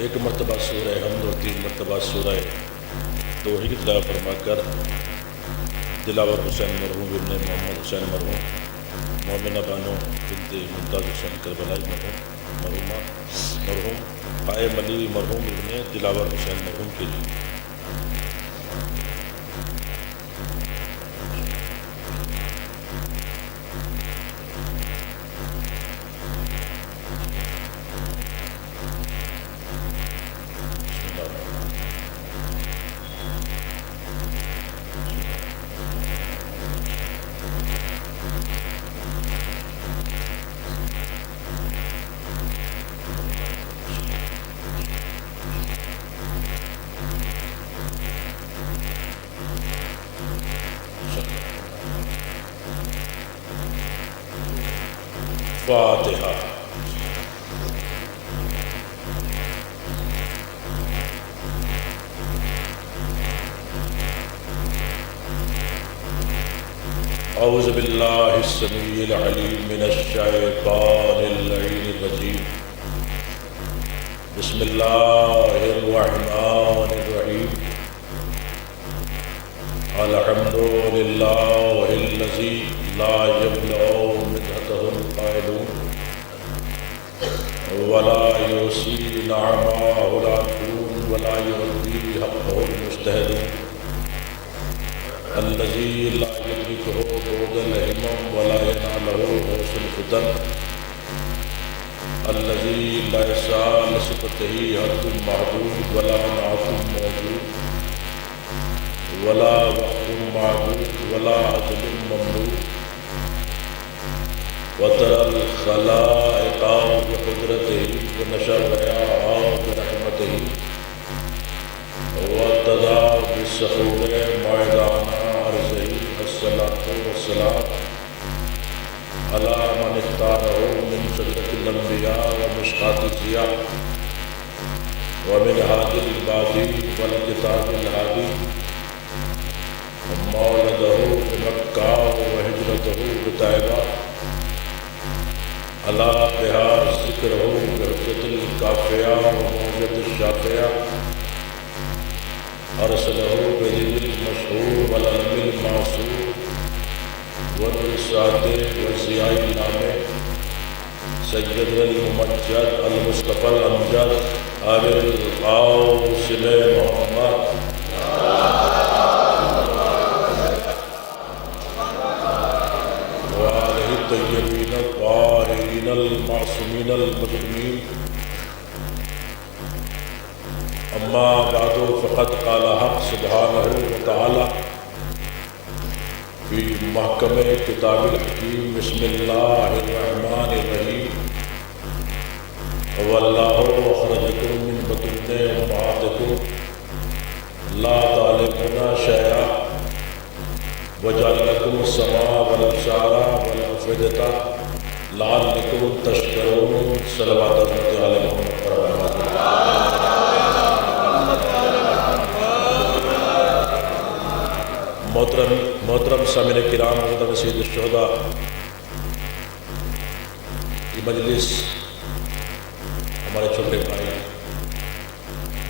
ایک مرتبہ سورہ حمد اور 3 مرتبہ سورہ توحید تلاوت فرما کر دلاور حسین مرحوم ابن محمد حسین مرحوم مومنہ بانو بنت ممتاز حسین کربلائی مرحوم قائم علی مرحوم ابن دلاور حسین مرحوم کے لیے فاتحہ۔ اعوذ باللہ السمیع العلیم من الشیطان اللعین الرجیم، بسم اللہ الرحمن الرحیم، الحمد للہ الذی لا یبلغ مدحته القائلون ولا یحصی نعماہ العافون ولا یؤدی حقہ المجتہدون، الذی لا یدرکہ بعد الہمم ولا ینالہ غوث الفتن، الذی لیس لصفتہ حد محدود ولا نعت موجود ولا وقت معبود ولا عدل مملوک، وترى الخلائق بقدرته ونشر الرياح برحمته وارتضى بالسحور ميدان عرضه، الصلاة والسلام على من اختاره من شجرة الأنبياء ومشقات الضياء ومن هادي البادي والكتاب الهادي، ومولده بمكة وهجرته بطيبة على بها ذكره بحجة الكافية وموجة الشافية، أرسله بدين المشهور والعلم المعصور والرسالة والضياء النامع، سيدنا الممجد المصطفى الأمجد أبي القاسم محمد وآله الطيبين الطاهرين المعصومين المظلومين، أما بعد فقد قال حق سبحانه وتعالى في محكم كتاب الحكيم، بسم الله الرحمن الرحيم، والله أخرجكم من بطون أمهاتكم لا تعلمون شيئا وجعل لكم السماء والأبصار والأفئدة لعلكم تشكرون، صلوات الله على محمد۔ محترم سامعین کرام، حضرت سید الشہداء کی مجلس ہمارے چھوٹے بھائی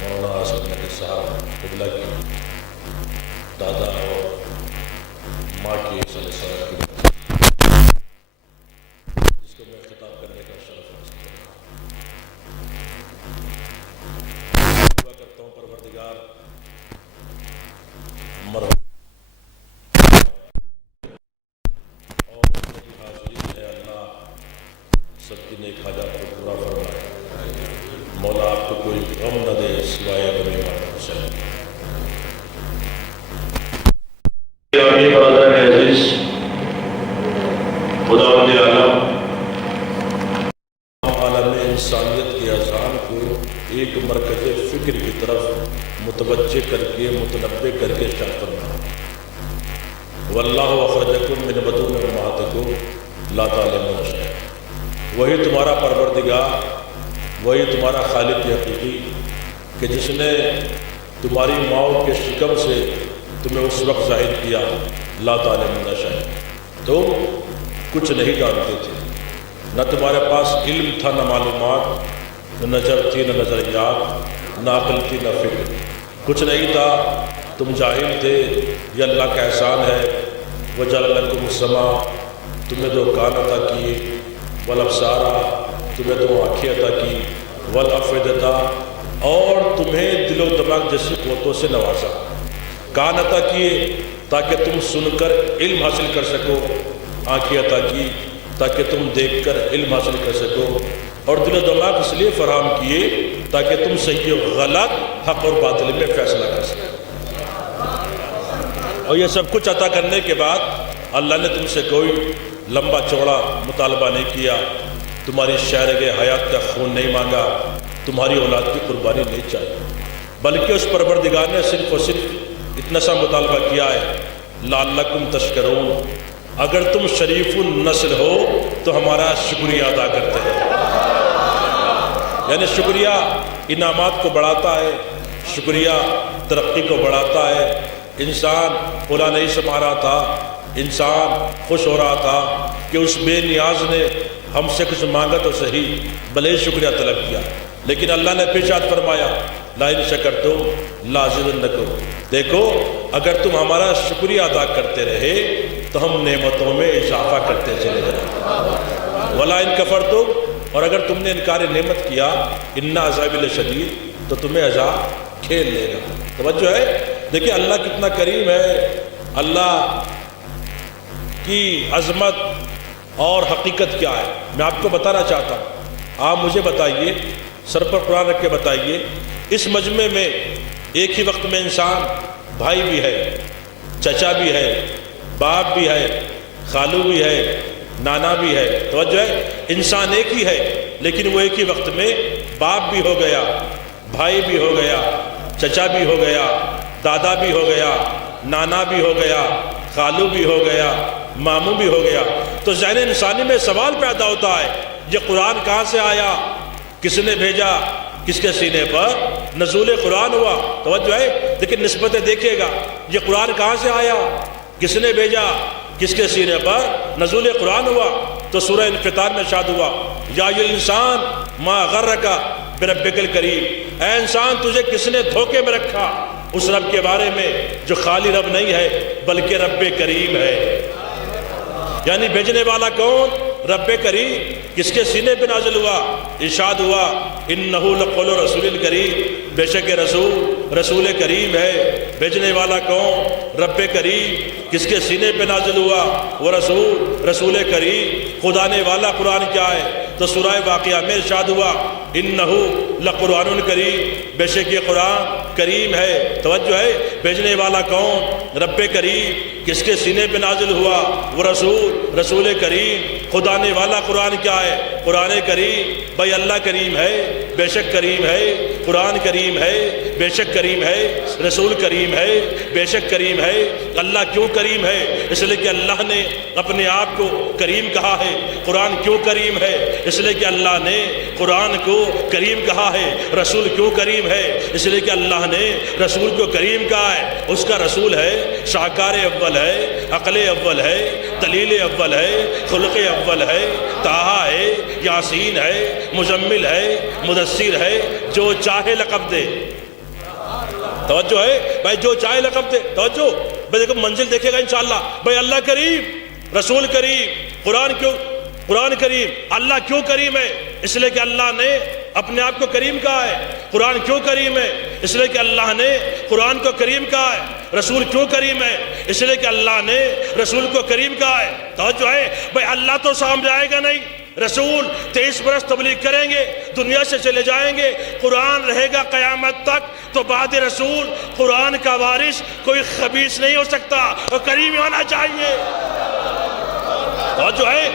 مولانا آصف نقوی صاحب قبلہ کی دادا اور ماں کی صلی صاحب کی جس کو میں خطاب کرنے کا شرف حاصل دعا کرتا ہوں پروردگار مرحوم سب کی نیک حاجات کو پورا فرمائے، مولا آپ کو کوئی غم نہ دے سوائے غم امام حسین۔ برادران عزیز، خداوند عالم انسانیت کی اذہان کو ایک مرکز فکر کی طرف متوجہ کر کے متنبع کر کے ارشاد فرمایا، واللہ اخرجکم من بطون امہاتکم لا تعلمون شیئا، وہی تمہارا پروردگار، وہی تمہارا خالق حقیقی کہ جس نے تمہاری ماؤں کے شکم سے تمہیں اس وقت ظاہر کیا، لا تعلمون شیئا، تم کچھ نہیں جانتے تھے، نہ تمہارے پاس علم تھا نہ معلومات، نہ نظر تھی نہ نظریات، نہ عقل تھی نہ فکر، کچھ نہیں تھا، تم جاہل تھے، یہ اللہ کا احسان ہے۔ وَجَعَلَ لَكُمُ السَّمْعَ، تمہیں دو کان عطا کیے، وَالْأَبْصَارَ، تمہیں دو آنکھیں عطا کی، وَالْأَفْئِدَةَ، اور تمہیں دل و دماغ جیسی قوتوں سے نوازا۔ کان عطا کیے تاکہ تم سن کر علم حاصل کر سکو، آنکھیں عطا کی تاکہ تم دیکھ کر علم حاصل کر سکو، اور دل و دماغ اس لیے فراہم کیے تاکہ تم صحیح و غلط، حق اور باطل میں فیصلہ کر سکو۔ اور یہ سب کچھ عطا کرنے کے بعد اللہ نے تم سے کوئی لمبا چوڑا مطالبہ نہیں کیا، تمہاری شارگ حیات کا خون نہیں مانگا، تمہاری اولاد کی قربانی نہیں چاہیے، بلکہ اس پروردگار نے صرف اور صرف اتنا سا مطالبہ کیا ہے، لعلکم تشکرون، اگر تم شریف النسل ہو تو ہمارا شکریہ ادا کرتے ہیں۔ یعنی شکریہ انعامات کو بڑھاتا ہے، شکریہ ترقی کو بڑھاتا ہے۔ انسان بھولا نہیں سما رہا تھا، انسان خوش ہو رہا تھا کہ اس بے نیاز نے ہم سے کچھ مانگا تو صحیح، بھلے ہی شکریہ طلب کیا، لیکن اللہ نے پھر ارشاد فرمایا لَئِن شَكَرْتُمْ لَأَزِيدَنَّكُمْ، دیکھو اگر تم ہمارا شکریہ ادا کرتے رہے تو ہم نعمتوں میں اضافہ کرتے چلے جائیں، وَلَئِن كَفَرْتُمْ، اور اگر تم نے انکار نعمت کیا إِنَّ عَذَابِي لَشَدِيدٌ، تو تمہیں عذاب کھیل لے گا۔ توجہ ہے، دیکھیں اللہ کتنا کریم ہے، اللہ کی عظمت اور حقیقت کیا ہے میں آپ کو بتانا چاہتا ہوں۔ آپ مجھے بتائیے، سر پر قرآن رکھ کے بتائیے، اس مجمع میں ایک ہی وقت میں انسان بھائی بھی ہے، چچا بھی ہے، باپ بھی ہے، خالو بھی ہے، نانا بھی ہے، توجہ ہے، انسان ایک ہی ہے، لیکن وہ ایک ہی وقت میں باپ بھی ہو گیا، بھائی بھی ہو گیا، چچا بھی ہو گیا، دادا بھی ہو گیا، نانا بھی ہو گیا، خالو بھی ہو گیا، ماموں بھی ہو گیا۔ تو ذہن انسانی میں سوال پیدا ہوتا ہے، یہ قرآن کہاں سے آیا، کس نے بھیجا، کس کے سینے پر نزول قرآن ہوا؟ توجہ ہے، لیکن نسبتیں دیکھیے گا، یہ قرآن کہاں سے آیا، کس نے بھیجا، کس کے سینے پر نزول قرآن ہوا؟ تو سورہ انفطار میں ارشاد ہوا یا ایھا الانسان ما غرک بربک الکریم، اے انسان تجھے کس نے دھوکے میں رکھا اس رب کے بارے میں جو خالی رب نہیں ہے بلکہ رب کریم ہے۔ یعنی بھیجنے والا کون؟ رب کریم۔ کس کے سینے پہ نازل ہوا؟ ارشاد ہوا انہ لقول رسول کریم، بے شک رسول کریم ہے۔ بھیجنے والا کون؟ رب کریم۔ کس کے سینے پہ نازل ہوا؟ وہ رسول کریم۔ خدا نے والا قرآن کیا ہے؟ تو سورہ واقعہ میں ارشاد ہوا انہ لقرآن کریم، بے شک یہ قرآن کریم ہے۔ توجہ ہے، بھیجنے والا کون؟ رب کریم۔ کس کے سینے پہ نازل ہوا؟ وہ رسول کریم۔ خدا نے والا قرآن کیا ہے؟ قرآن کریم۔ بھائی اللہ کریم ہے، بے شک کریم ہے، قرآن کریم ہے، بے شک کریم ہے، رسول کریم ہے، بے شک کریم ہے۔ اللہ کیوں کریم ہے؟ اس لیے کہ اللہ نے اپنے آپ کو کریم کہا ہے۔ قرآن کیوں کریم ہے؟ اس لیے کہ اللہ نے قرآن کو کریم کہا ہے۔ رسول کیوں کریم ہے؟ اس لیے کہ اللہ نے رسول کو کریم کہا ہے۔ اس کا رسول ہے، شاہکار اول ہے، عقل اول ہے، دلیل اول ہے، خلق اول ہے، طٰہٰ ہے، یاسین ہے، مزمل ہے، مدثر ہے، جو چاہے لقب دے۔ توجہ ہے بھائی، جو چاہے لقب دے۔ توجہ بھائی، دیکھو منزل دیکھے گا انشاءاللہ۔ بھائی اللہ کریم، رسول کریم، قرآن کریم۔ اللہ کیوں کریم ہے؟ اس لیے کہ اللہ نے اپنے آپ کو کریم کہا ہے۔ قرآن کیوں کریم ہے؟ اس لیے کہ اللہ نے قرآن کو کریم کہا ہے۔ رسول کیوں کریم ہے؟ اس لیے کہ اللہ نے رسول کو کریم کہا ہے۔ توجہ ہے بھائی، اللہ تو سامنے آئے گا نہیں، رسول 23 برس تبلیغ کریں گے، دنیا سے چلے جائیں گے، قرآن رہے گا قیامت تک، تو بعد رسول قرآن کا وارث کوئی خبیث نہیں ہو سکتا، اور کریم ہونا چاہیے۔ توجہ ہے،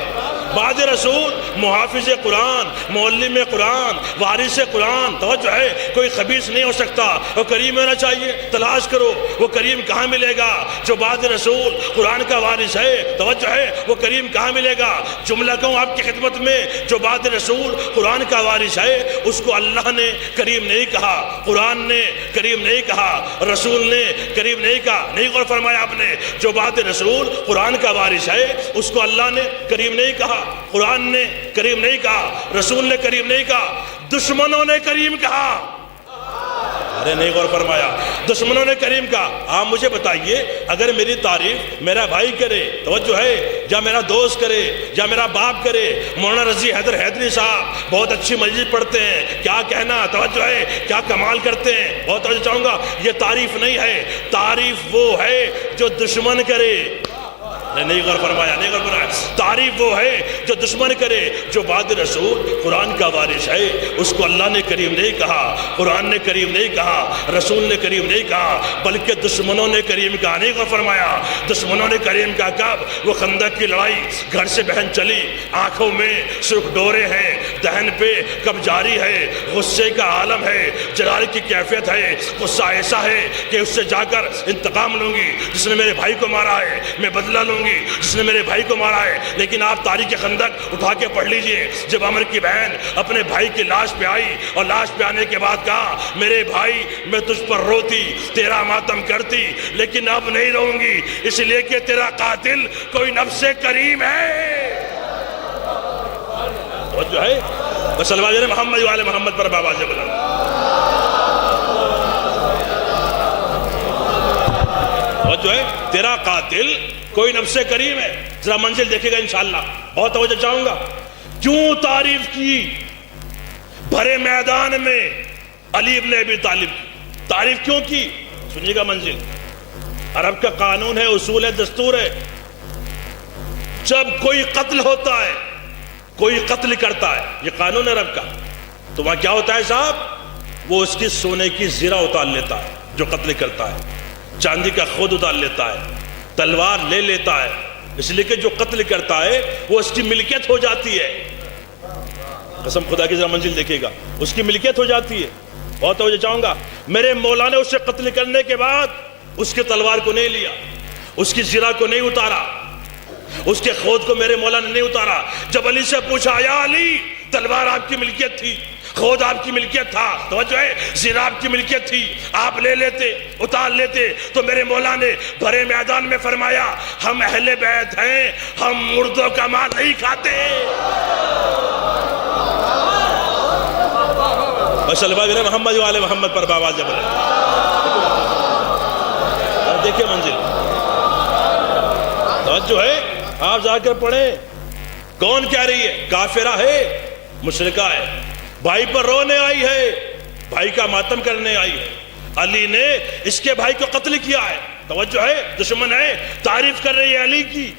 بعد رسول محافظ قرآن، معلم قرآن، وارث قرآن، توجہ ہے، کوئی خبیث نہیں ہو سکتا، وہ کریم ہونا چاہیے۔ تلاش کرو وہ کریم کہاں ملے گا جو بعد رسول قرآن کا وارث ہے۔ توجہ ہے، وہ کریم کہاں ملے گا؟ جملہ کہوں آپ کی خدمت میں، جو بعد رسول قرآن کا وارث ہے اس کو اللہ نے کریم نہیں کہا، قرآن نے کریم نہیں کہا، رسول نے کریم نہیں کہا۔ نہیں غور فرمایا آپ نے؟ جو بعد رسول قرآن کا وارث ہے اس کو اللہ نے کریم نہیں کہا، قرآن نے کریم نہیں کہا، رسول نے کریم نہیں کہا۔ دشمنوں نے کریم کہا، ارے نہیں غور فرمایا، دشمنوں نے کریم کہا۔ آپ مجھے بتائیے اگر میری تعریف میرا بھائی کرے، توجہ ہے، یا میرا دوست کرے، یا میرا باپ کرے، مولانا رضی حیدر حیدری صاحب بہت اچھی مسجد پڑھتے ہیں، کیا کہنا، توجہ ہے، کیا کمال کرتے ہیں، بہت توجہ چاہوں گا، یہ تعریف نہیں ہے، تعریف وہ ہے جو دشمن کرے۔ نہیں غور فرمایا، نہیں غور فرمایا، تعریف وہ ہے جو دشمن کرے، جو بعد رسول قرآن کا وارث ہے، اس کو اللہ نے کریم نہیں کہا، قرآن نے کریم نہیں کہا، رسول نے کریم نہیں کہا، بلکہ دشمنوں نے کریم کہا۔ نہیں غور فرمایا، دشمنوں نے کریم کہا کب؟ وہ خندق کی لڑائی، گھر سے بہن چلی، آنکھوں میں سرخ ڈورے ہیں، دہن پہ کب جاری ہے، غصے کا عالم ہے، جلال کی کیفیت ہے، غصہ ایسا ہے کہ اس سے جا کر انتقام لوں گی، جس نے میرے بھائی کو مارا ہے میں بدلہ لوں گی، جس نے میرے بھائی کو مارا ہے۔ لیکن آپ تاریخ خندق اٹھا کے پڑھ لیجئے، جب عمر کی بہن اپنے بھائی کی لاش پہ آئی اور لاش پہ آنے کے بعد کہا، میرے بھائی میں تجھ پر روتی، تیرا ماتم کرتی، لیکن اب نہیں رہوں گی، اس لیے کہ تیرا قاتل کوئی نفس کریم ہے۔ وہ جو ہے بس الواجر محمد والے محمد پر بابا جب جو ہے تیرا قاتل کوئی نفس کریم ہے۔ ذرا منزل دیکھے گا انشاءاللہ، بہت توجہ چاہوں گا۔ کیوں تعریف کی بھرے میدان میں علی ابن ابی طالب کی تعریف کیوں کی؟ سنیے گا منزل، عرب کا قانون ہے، اصول ہے، دستور ہے، جب کوئی قتل ہوتا ہے، کوئی قتل کرتا ہے، یہ قانون ہے عرب کا، تو وہاں کیا ہوتا ہے صاحب؟ وہ اس کی سونے کی زرہ اتار لیتا ہے جو قتل کرتا ہے، چاندی کا خود اتار لیتا ہے، تلوار لے لیتا ہے، اس لیے کہ جو قتل کرتا ہے وہ اس کی ملکیت ہو جاتی ہے۔ قسم خدا کی ذرا منزل دیکھے گا، اس کی ملکیت ہو جاتی ہے۔ بہت توجہ چاہوں گا، میرے مولا نے اسے قتل کرنے کے بعد اس کے تلوار کو نہیں لیا، اس کی زرہ کو نہیں اتارا، اس کے خود کو میرے مولا نے نہیں اتارا۔ جب علی سے پوچھا، یا علی تلوار آپ کی ملکیت تھی، خود آپ کی ملکیت تھا، توجہ ہے، زرہ آپ کی ملکیت تھی، آپ لے لیتے، اتار لیتے، تو میرے مولا نے بھرے میدان میں فرمایا، ہم اہل بیت ہیں، ہم مردوں کا مال نہیں کھاتے۔ بس الواجر محمد والے محمد پر بابا جب دیکھیں منزل، توجہ ہے، آپ جا کر پڑھیں، کون کہہ رہی ہے؟ کافرہ ہے، مشرکہ ہے، بھائی پر رونے آئی ہے، بھائی کا ماتم کرنے آئی ہے، علی نے اس کے بھائی کو قتل کیا ہے، توجہ ہے، دشمن ہے، تعریف کر رہی ہے علی کی۔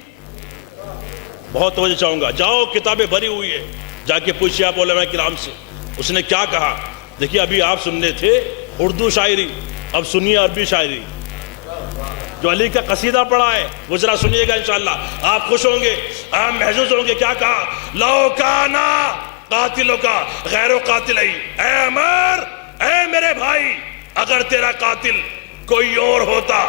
بہت توجہ چاہوں گا، جاؤ کتابیں بھری ہوئی ہے، جا کے پوچھئے آپ علماء کرام سے، اس نے کیا کہا۔ دیکھیے ابھی آپ سننے تھے اردو شاعری، اب سنیے عربی شاعری، جو علی کا قصیدہ پڑھا ہے وہ ذرا سنیے گا انشاءاللہ، آپ خوش ہوں گے، آپ محظوظ ہوں گے۔ کیا کہا؟ لو کانا قاتلوں کا غیر قاتل، اے عمر، اے میرے بھائی، اگر تیرا قاتل کوئی اور ہوتا،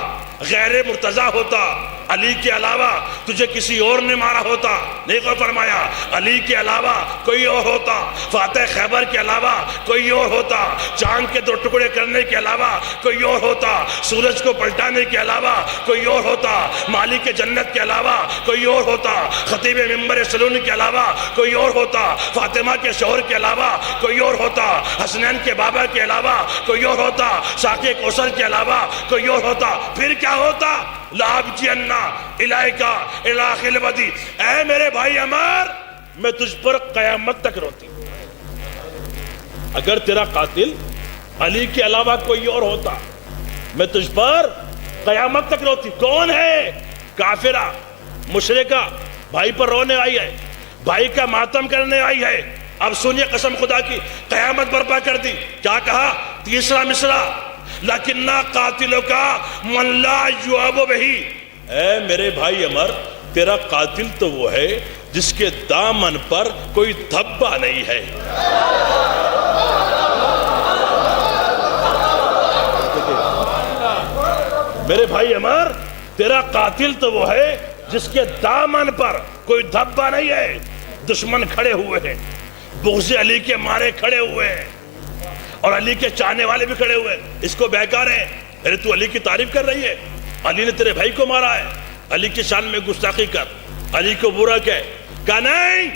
غیر مرتضی ہوتا، علی کے علاوہ تجھے کسی اور نے مارا ہوتا، نہیں غور فرمایا، علی کے علاوہ کوئی اور ہوتا، فاتح خیبر کے علاوہ کوئی اور ہوتا، چاند کے 2 ٹکڑے کرنے کے علاوہ کوئی اور ہوتا، سورج کو پلٹانے کے علاوہ کوئی اور ہوتا، مالک جنت کے علاوہ کوئی اور ہوتا، خطیب منبر سلون کے علاوہ کوئی اور ہوتا، فاطمہ کے شوہر کے علاوہ کوئی اور ہوتا، حسنین کے بابا کے علاوہ کوئی اور ہوتا، ساقی کوثر کے علاوہ کوئی اور ہوتا، پھر کیا ہوتا؟ لَأَبْكِيَنَّ إِلَيْكَ إِلَىٰ خِلْوَتِي، اے میرے بھائی عمر، میں تجھ پر قیامت تک روتی۔ اگر تیرا قاتل علی کے علاوہ کوئی اور ہوتا، میں تجھ پر قیامت تک روتی۔ کون ہے؟ کافرہ، مشرکہ، بھائی پر رونے آئی ہے، بھائی کا ماتم کرنے آئی ہے۔ اب سنیے قسم خدا کی، قیامت برپا کر دی۔ کیا کہا؟ تیسرا مصرع، لَكِنَّا قَاتِلُكَ مَنْ لَا يُعَبُ بِهِ، اے میرے بھائی عمر، تیرا قاتل تو وہ ہے جس کے دامن پر کوئی دھبا نہیں ہے۔ میرے بھائی عمر، تیرا قاتل تو وہ ہے جس کے دامن پر کوئی دھبا نہیں ہے۔ دشمن کھڑے ہوئے ہیں، بغض علی کے مارے کھڑے ہوئے ہیں، اور علی کے چاہنے والے بھی کھڑے ہوئے، اس کو بہکار ہے، ارے تو علی کی تعریف کر رہی ہے، علی نے تیرے بھائی کو مارا ہے، علی کی شان میں گستاخی کر، علی کو برا کہہ۔ کہا نہیں،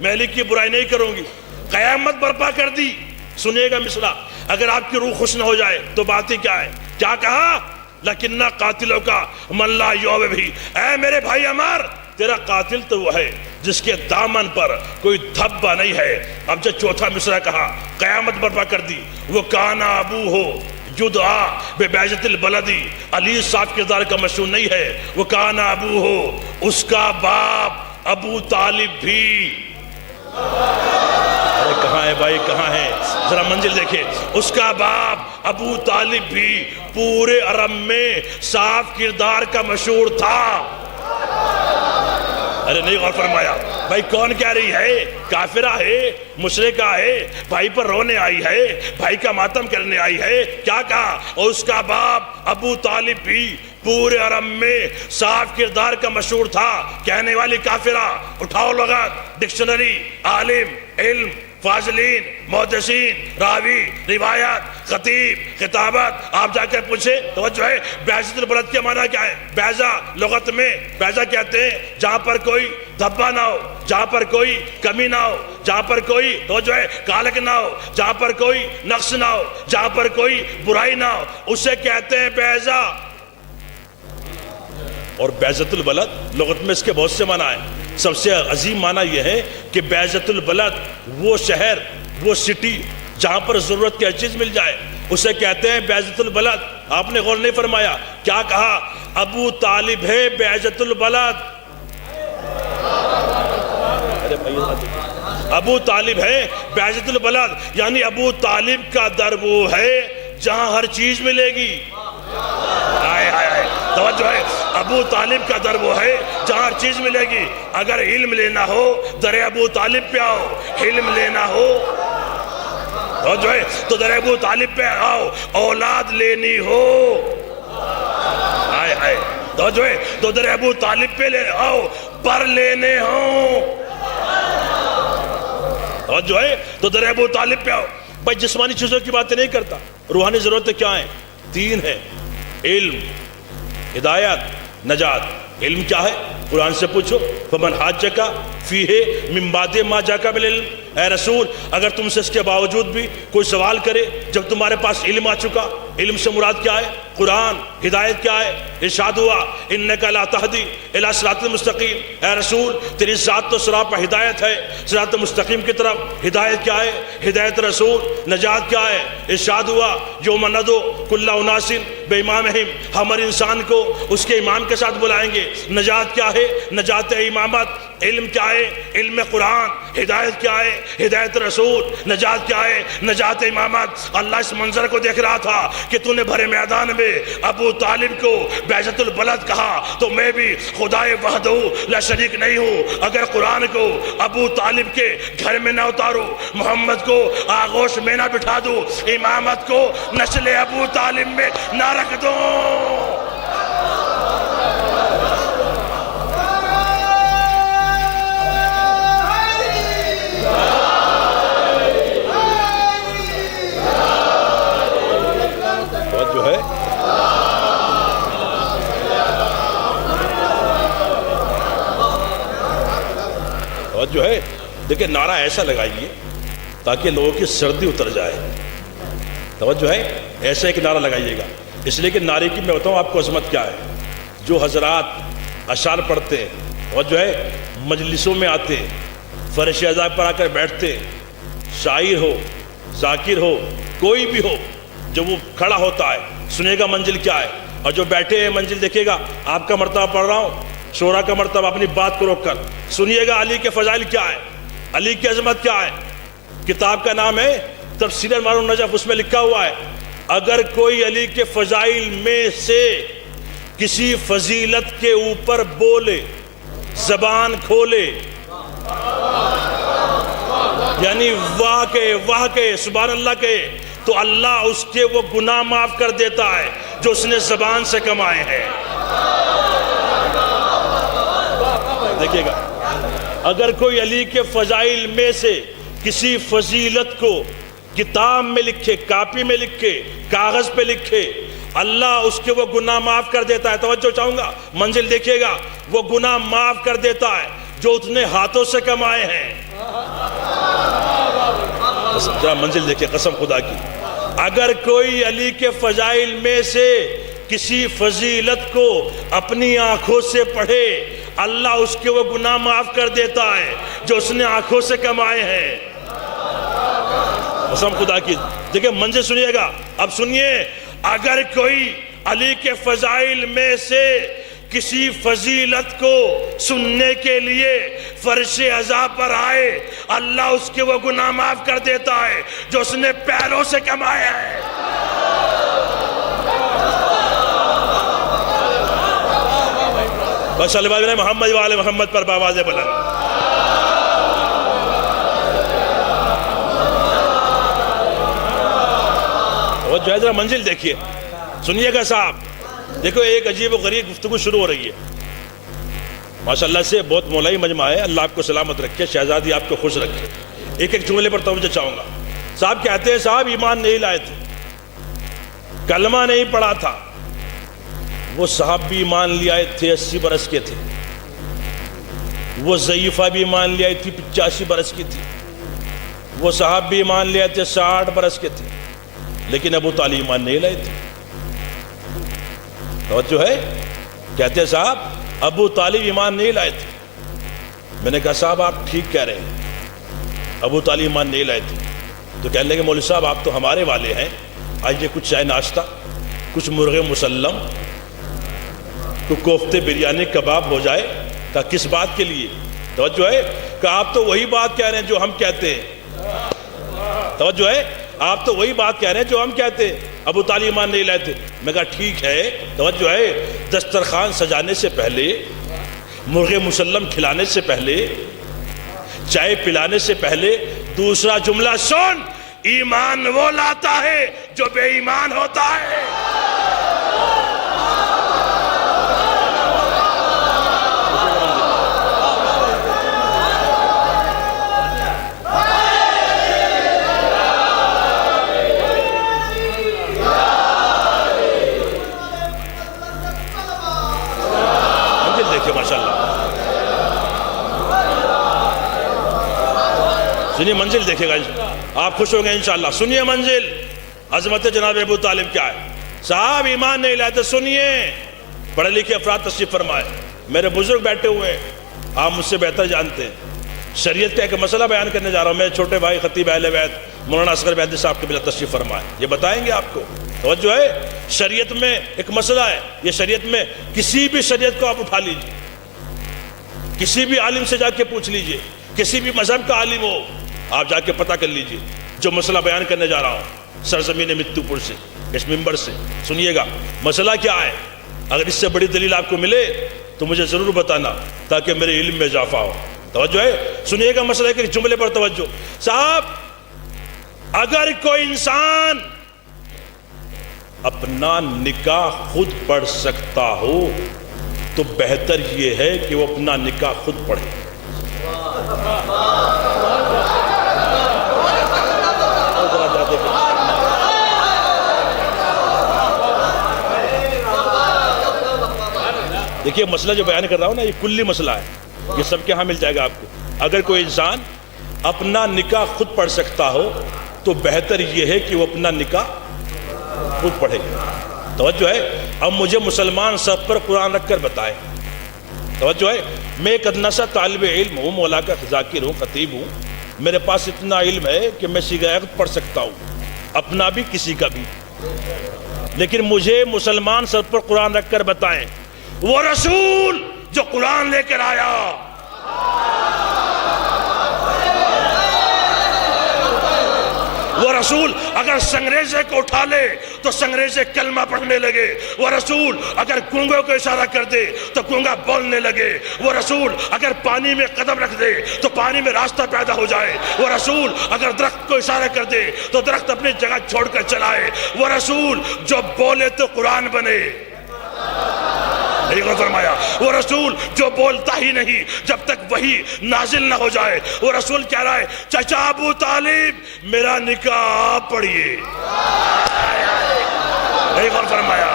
میں علی کی برائی نہیں کروں گی، قیامت برپا کر دی. سنیے گا مصرع, اگر آپ کی روح خوش نہ ہو جائے تو بات ہی کیا ہے. کیا کہا؟ لکنہ قاتلوں کا من لا یوم بھی, اے میرے بھائی عمار, تیرا قاتل تو وہ ہے جس کے دامن پر کوئی دھبا نہیں ہے. اب جب چوتھا مصرع کہا, قیامت برپا کر دی. وہ کانا ابو ہو جدعا بے بیجت البلدی, علی صاحب کردار کا مشہور نہیں ہے. وہ کانا ابو ہو, اس کا باپ ابو طالب بھی. ارے کہاں ہے بھائی, کہاں ہے؟ ذرا منزل دیکھیں. اس کا باپ ابو طالب بھی پورے عرب میں صاف کردار کا مشہور تھا. ارے نہیں غور فرمایا بھائی, کون کہہ رہی ہے؟ کافرہ ہے, مشرکہ ہے, بھائی پر رونے آئی ہے, بھائی کا ماتم کرنے آئی ہے. کیا کہا؟ اور اس کا باپ ابو طالب بھی پورے عرب میں صاف کردار کا مشہور تھا. کہنے والی کافرہ, اٹھاؤ لغت, ڈکشنری, عالم, علم, فاضلین, محدثین, راوی, روایات, خطیب, خطابت. آپ جا کر پوچھے, توجہ ہے, بیضۃ البلد کے معنی کیا ہے؟ بیضہ لغت میں بیضہ کہتے ہیں جہاں پر کوئی دھبا نہ ہو, جہاں پر کوئی کمی نہ ہو, جہاں پر کوئی توجہ ہے کالک نہ ہو, جہاں پر کوئی نقص نہ ہو, جہاں پر کوئی برائی نہ ہو, اسے کہتے ہیں بیضہ. اور بیضۃ البلد لغت میں اس کے بہت سے معنی ہیں. سب سے عظیم معنی یہ ہے کہ بیضۃ البلد وہ شہر, وہ سٹی جہاں پر ضرورت کی ہر چیز مل جائے, اسے کہتے ہیں بیضۃ البلد. آپ نے غور نہیں فرمایا, کیا کہا؟ ابو طالب ہے بیضۃ البلد. ابو طالب ہے بیضۃ البلد, یعنی ابو طالب کا در وہ ہے جہاں ہر چیز ملے گی. توجہ ہے, ابو طالب کا در وہ ہے جہاں ہر چیز ملے گی. اگر علم لینا ہو در ابو طالب پہ آؤ, علم لینا ہو توجہ ہے تو در ابو طالب پہ آؤ. اولاد لینی ہو توجہ ہے تو در ابو طالب پہ آؤ. پر لینے ہوں توجہ ہے تو در ابو طالب پہ آؤ. بھائی جسمانی چیزوں کی باتیں نہیں کرتا, روحانی ضرورتیں کیا ہیں؟ 3 ہیں, علم, ہدایت, نجات. علم کیا ہے؟ قرآن سے پوچھو, فمن حاجک فیہ من بعد ما جاءک بالعلم. اے رسول, اگر تم سے اس کے باوجود بھی کوئی سوال کرے جب تمہارے پاس علم آ چکا, علم سے مراد کیا ہے؟ قرآن. ہدایت کیا ہے؟ ارشاد ہوا انک لا تہدی الی صراط المستقیم. اے رسول, تیری ذات تو صراط پر ہدایت ہے, صراط مستقیم کی طرف. ہدایت کیا ہے؟ ہدایت رسول. نجات کیا ہے؟ ارشاد ہوا یوم ندعو کل اناس بامامہم, ہم ہر انسان کو اس کے امام کے ساتھ بلائیں گے. نجات کیا ہے؟ نجات امامت. علم کیا ہے؟ علم قرآن. ہدایت کیا ہے؟ ہدایت رسول. نجات کیا ہے؟ نجات امامت. اللہ اس منظر کو دیکھ رہا تھا کہ تو نے بھرے میدان میں ابو طالب کو بیضۃ البلد کہا, تو میں بھی خدائے وحدہ لا شریک نہیں ہوں اگر قرآن کو ابو طالب کے گھر میں نہ اتاروں, محمد کو آغوش میں نہ بٹھا دوں, امامت کو نسل ابو طالب میں نہ رکھ دوں. جو ہے دیکھیں, نعرہ ایسا لگائیے تاکہ لوگوں کی سردی اتر جائے. توجہ ہے, ایسا ایک نعرہ لگائیے گا, اس لیے کہ نعرے کی میں بتاؤں آپ کو عظمت کیا ہے. جو حضرات اشعار پڑھتے ہیں اور جو ہے مجلسوں میں آتے ہیں, فرش اعضاء پر آ کر بیٹھتے ہیں, شاعر ہو, ذاکر ہو, کوئی بھی ہو, جو وہ کھڑا ہوتا ہے سنے گا منزل کیا ہے, اور جو بیٹھے ہیں منزل دیکھے گا. آپ کا مرتبہ پڑھ رہا ہوں, شورا کا مرتبہ, اپنی بات کو روک کر سنیے گا. علی کے فضائل کیا ہے, علی کی عظمت کیا ہے. کتاب کا نام ہے تفسیر انوار النجف, اس میں لکھا ہوا ہے اگر کوئی علی کے فضائل میں سے کسی فضیلت کے اوپر بولے, زبان کھولے, یعنی واہ کے سبحان اللہ کے, تو اللہ اس کے وہ گناہ معاف کر دیتا ہے جو اس نے زبان سے کمائے ہیں. دیکھیے گا, اگر کوئی علی کے فضائل میں سے کسی فضیلت کو کتاب میں لکھے, کاپی میں لکھے, کاغذ پہ لکھے, اللہ اس کے وہ گناہ معاف کر دیتا ہے. توجہ چاہوں گا, منزل دیکھیے گا, وہ گناہ معاف کر دیتا ہے جو اتنے ہاتھوں سے کمائے ہیں. قسم ذرا منزل دیکھیں قسم خدا کی، اگر کوئی علی کے فضائل میں سے کسی فضیلت کو اپنی آنکھوں سے پڑھے، اللہ اس کے وہ گناہ معاف کر دیتا ہے جو اس نے آنکھوں سے کمائے ہیں۔ قسم خدا کی، دیکھیں منزل سنیے گا، اب سنیے، اگر کوئی علی کے فضائل میں سے کسی فضیلت کو سننے کے لیے فرش عزا پر آئے، اللہ اس کے وہ گناہ معاف کر دیتا ہے جو اس نے پیروں سے کمائے ہیں۔ بس صلی اللہ علیہ محمد وآل محمد پر بآواز بلند۔ وہ جو ہے ذرا منزل دیکھیے، سنیے گا صاحب، دیکھو ایک عجیب و غریب گفتگو شروع ہو رہی ہے، ماشاءاللہ سے بہت مولائی مجمع ہے، اللہ آپ کو سلامت رکھے، شہزادی آپ کو خوش رکھے۔ ایک ایک جملے پر توجہ چاہوں گا۔ صاحب کہتے ہیں صاحب ایمان نہیں لائے تھے، کلمہ نہیں پڑھا تھا، وہ صاحب بھی ایمان لے آئے تھے 80 برس کے تھے، وہ ضعیفہ بھی ایمان لے آئی تھی 85 برس کی تھی، وہ صاحب بھی ایمان لے آئے تھے 60 برس کے تھے، لیکن ابو طالب ایمان نہیں لائے تھے۔ توجہ ہے، کہتے ہیں صاحب ابو طالب ایمان نہیں لائے تھے۔ میں نے کہا صاحب آپ ٹھیک کہہ رہے ہیں، ابو طالب ایمان نہیں لائے تھے۔ تو کہنے لگے مولوی صاحب آپ تو ہمارے والے ہیں، آئیے کچھ چائے ناشتہ، کچھ مرغ مسلم، کچھ کوفتے بریانی کباب ہو جائے۔ کہا کس بات کے لیے؟ توجہ ہے، کہا آپ تو وہی بات کہہ رہے ہیں جو ہم کہتے ہیں۔ توجہ ہے، آپ تو وہی بات کہہ رہے ہیں جو ہم کہتے ہیں، ابو طالب ایمان نہیں لائے تھے۔ میں کہا ٹھیک ہے، توجہ ہے، دسترخوان سجانے سے پہلے، مرغ مسلم کھلانے سے پہلے، چائے پلانے سے پہلے دوسرا جملہ سن، ایمان وہ لاتا ہے جو بے ایمان ہوتا ہے۔ سنیے منزل دیکھے گا، آپ خوش ہوں گے انشاءاللہ۔ سنیے منزل، عظمت جناب ابو طالب کیا ہے۔ صاحب ایمان نہیں لائے تو سنیے، پڑھے لکھے افراد تشریف فرمائے، میرے بزرگ بیٹھے ہوئے ہیں، آپ مجھ سے بہتر جانتے ہیں۔ شریعت کا ایک مسئلہ بیان کرنے جا رہا ہوں، میرے چھوٹے بھائی خطیب اہل بیت مولانا اصغر بیدی صاحب قبلہ تشریف فرمائے، یہ بتائیں گے آپ کو۔ توجہ ہے، شریعت میں ایک مسئلہ ہے، یہ شریعت میں کسی بھی شریعت کو آپ اٹھا لیجئے، کسی بھی عالم سے جا کے پوچھ لیجئے، کسی بھی مذہب کا عالم ہو، آپ جا کے پتہ کر لیجئے۔ جو مسئلہ بیان کرنے جا رہا ہوں سرزمین متو پور سے، اس منبر سے، سنیے گا مسئلہ کیا ہے۔ اگر اس سے بڑی دلیل آپ کو ملے تو مجھے ضرور بتانا تاکہ میرے علم میں اضافہ ہو۔ توجہ ہے، سنیے گا مسئلہ کے جملے پر توجہ۔ صاحب اگر کوئی انسان اپنا نکاح خود پڑھ سکتا ہو تو بہتر یہ ہے کہ وہ اپنا نکاح خود پڑھے۔ دیکھیے مسئلہ جو بیان کر رہا ہوں نا، یہ کلی مسئلہ ہے، یہ سب کے ہاں مل جائے گا آپ کو۔ اگر کوئی انسان اپنا نکاح خود پڑھ سکتا ہو تو بہتر یہ ہے کہ وہ اپنا نکاح خود پڑھے۔ توجہ ہے، اب مجھے مسلمان سب پر قرآن رکھ کر بتائیں۔ توجہ ہے، میں ایک ادنا سا طالب علم ہوں، مولا کا ذاکر ہوں، خطیب ہوں، میرے پاس اتنا علم ہے کہ میں سیغہ پڑھ سکتا ہوں، اپنا بھی کسی کا بھی، لیکن مجھے مسلمان سب پر قرآن رکھ کر بتائیں، وہ رسول جو قرآن لے کر آیا، وہ رسول اگر سنگریزے کو اٹھا لے تو سنگریزے کلمہ پڑھنے لگے، وہ رسول اگر گونگوں کو اشارہ کر دے تو گونگا بولنے لگے، وہ رسول اگر پانی میں قدم رکھ دے تو پانی میں راستہ پیدا ہو جائے، وہ رسول اگر درخت کو اشارہ کر دے تو درخت اپنی جگہ چھوڑ کر چلائے، وہ رسول جو بولے تو قرآن بنے۔ فرمایا وہ رسول جو بولتا ہی نہیں جب تک وحی نازل نہ ہو جائے، وہ رسول کہہ رہا ہے چچا ابو طالب میرا نکاح پڑھیے۔ فرمایا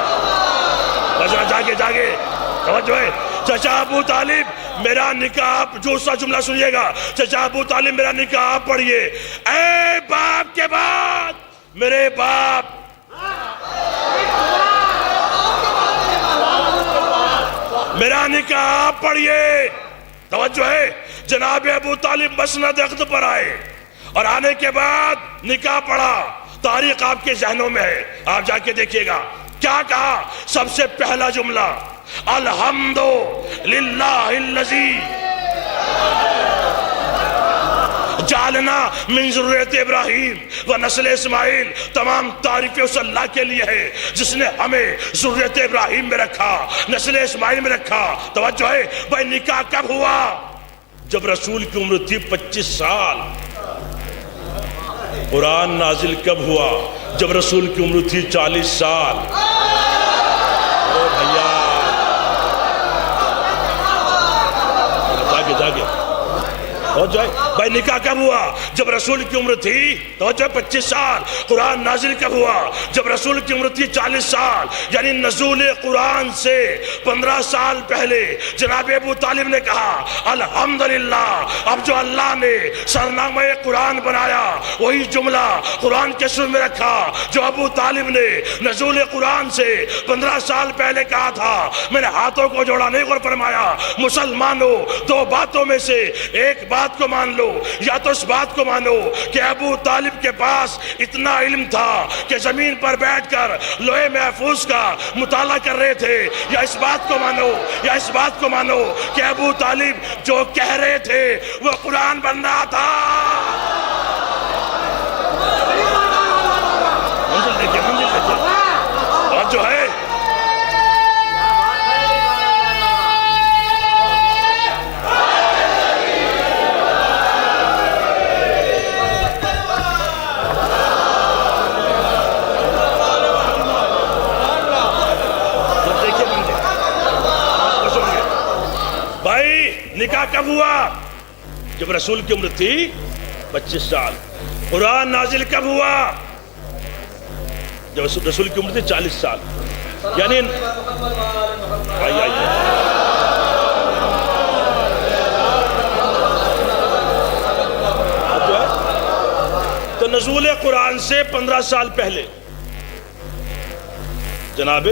جاگے توجہ ہے، چچا ابو طالب میرا نکاح، دوسرا جملہ سنیے گا، چچا ابو طالب میرا نکاح پڑھیے۔ اے باپ میرے باپ میرا نکاح پڑھیے. توجہ ہے. جناب ابو طالب مسند عقد پر آئے اور آنے کے بعد نکاح پڑھا. تاریخ آپ کے ذہنوں میں ہے, آپ جا کے دیکھیے گا. کیا کہا؟ سب سے پہلا جملہ الحمد للہ الذی جعلنا من ذریت ابراہیم و نسل اسماعیل. تمام تعریفیں اس اللہ کے لیے ہے جس نے ہمیں ذریت ابراہیم میں رکھا, نسل اسماعیل میں رکھا. توجہ ہے. بھائی نکاح کب ہوا؟ جب رسول کی عمر تھی 25 سال. قرآن نازل کب ہوا؟ جب رسول کی عمر تھی 40 سال. او بھیا جاگے ہو جائے. بھائی نکاح کب ہوا؟ جب رسول کی عمر تھی توجہ 25 سال. قرآن نازل کب ہوا؟ جب رسول کی عمر تھی 40 سال. یعنی نزول قرآن سے 15 سال پہلے جناب ابو طالب نے کہا الحمدللہ. اب جو اللہ نے سرنامہ قرآن بنایا وہی جملہ قرآن کے شروع میں رکھا جو ابو طالب نے نزول قرآن سے 15 سال پہلے کہا تھا. میں نے ہاتھوں کو جوڑا, نہیں غور فرمایا. مسلمانوں, دو باتوں میں سے ایک بات کو مان لو. یا تو اس بات کو مانو کہ ابو طالب کے پاس اتنا علم تھا کہ زمین پر بیٹھ کر لوح محفوظ کا مطالعہ کر رہے تھے, یا اس بات کو مانو کہ ابو طالب جو کہہ رہے تھے وہ قرآن بن رہا تھا. منزل دیکھیں. اور جو ہے نکاح کب ہوا؟ جب رسول کی عمر تھی 25 سال. قرآن نازل کب ہوا؟ جب رسول کی عمر تھی 40 سال. یعنی تو نزول قرآن سے 15 سال پہلے جناب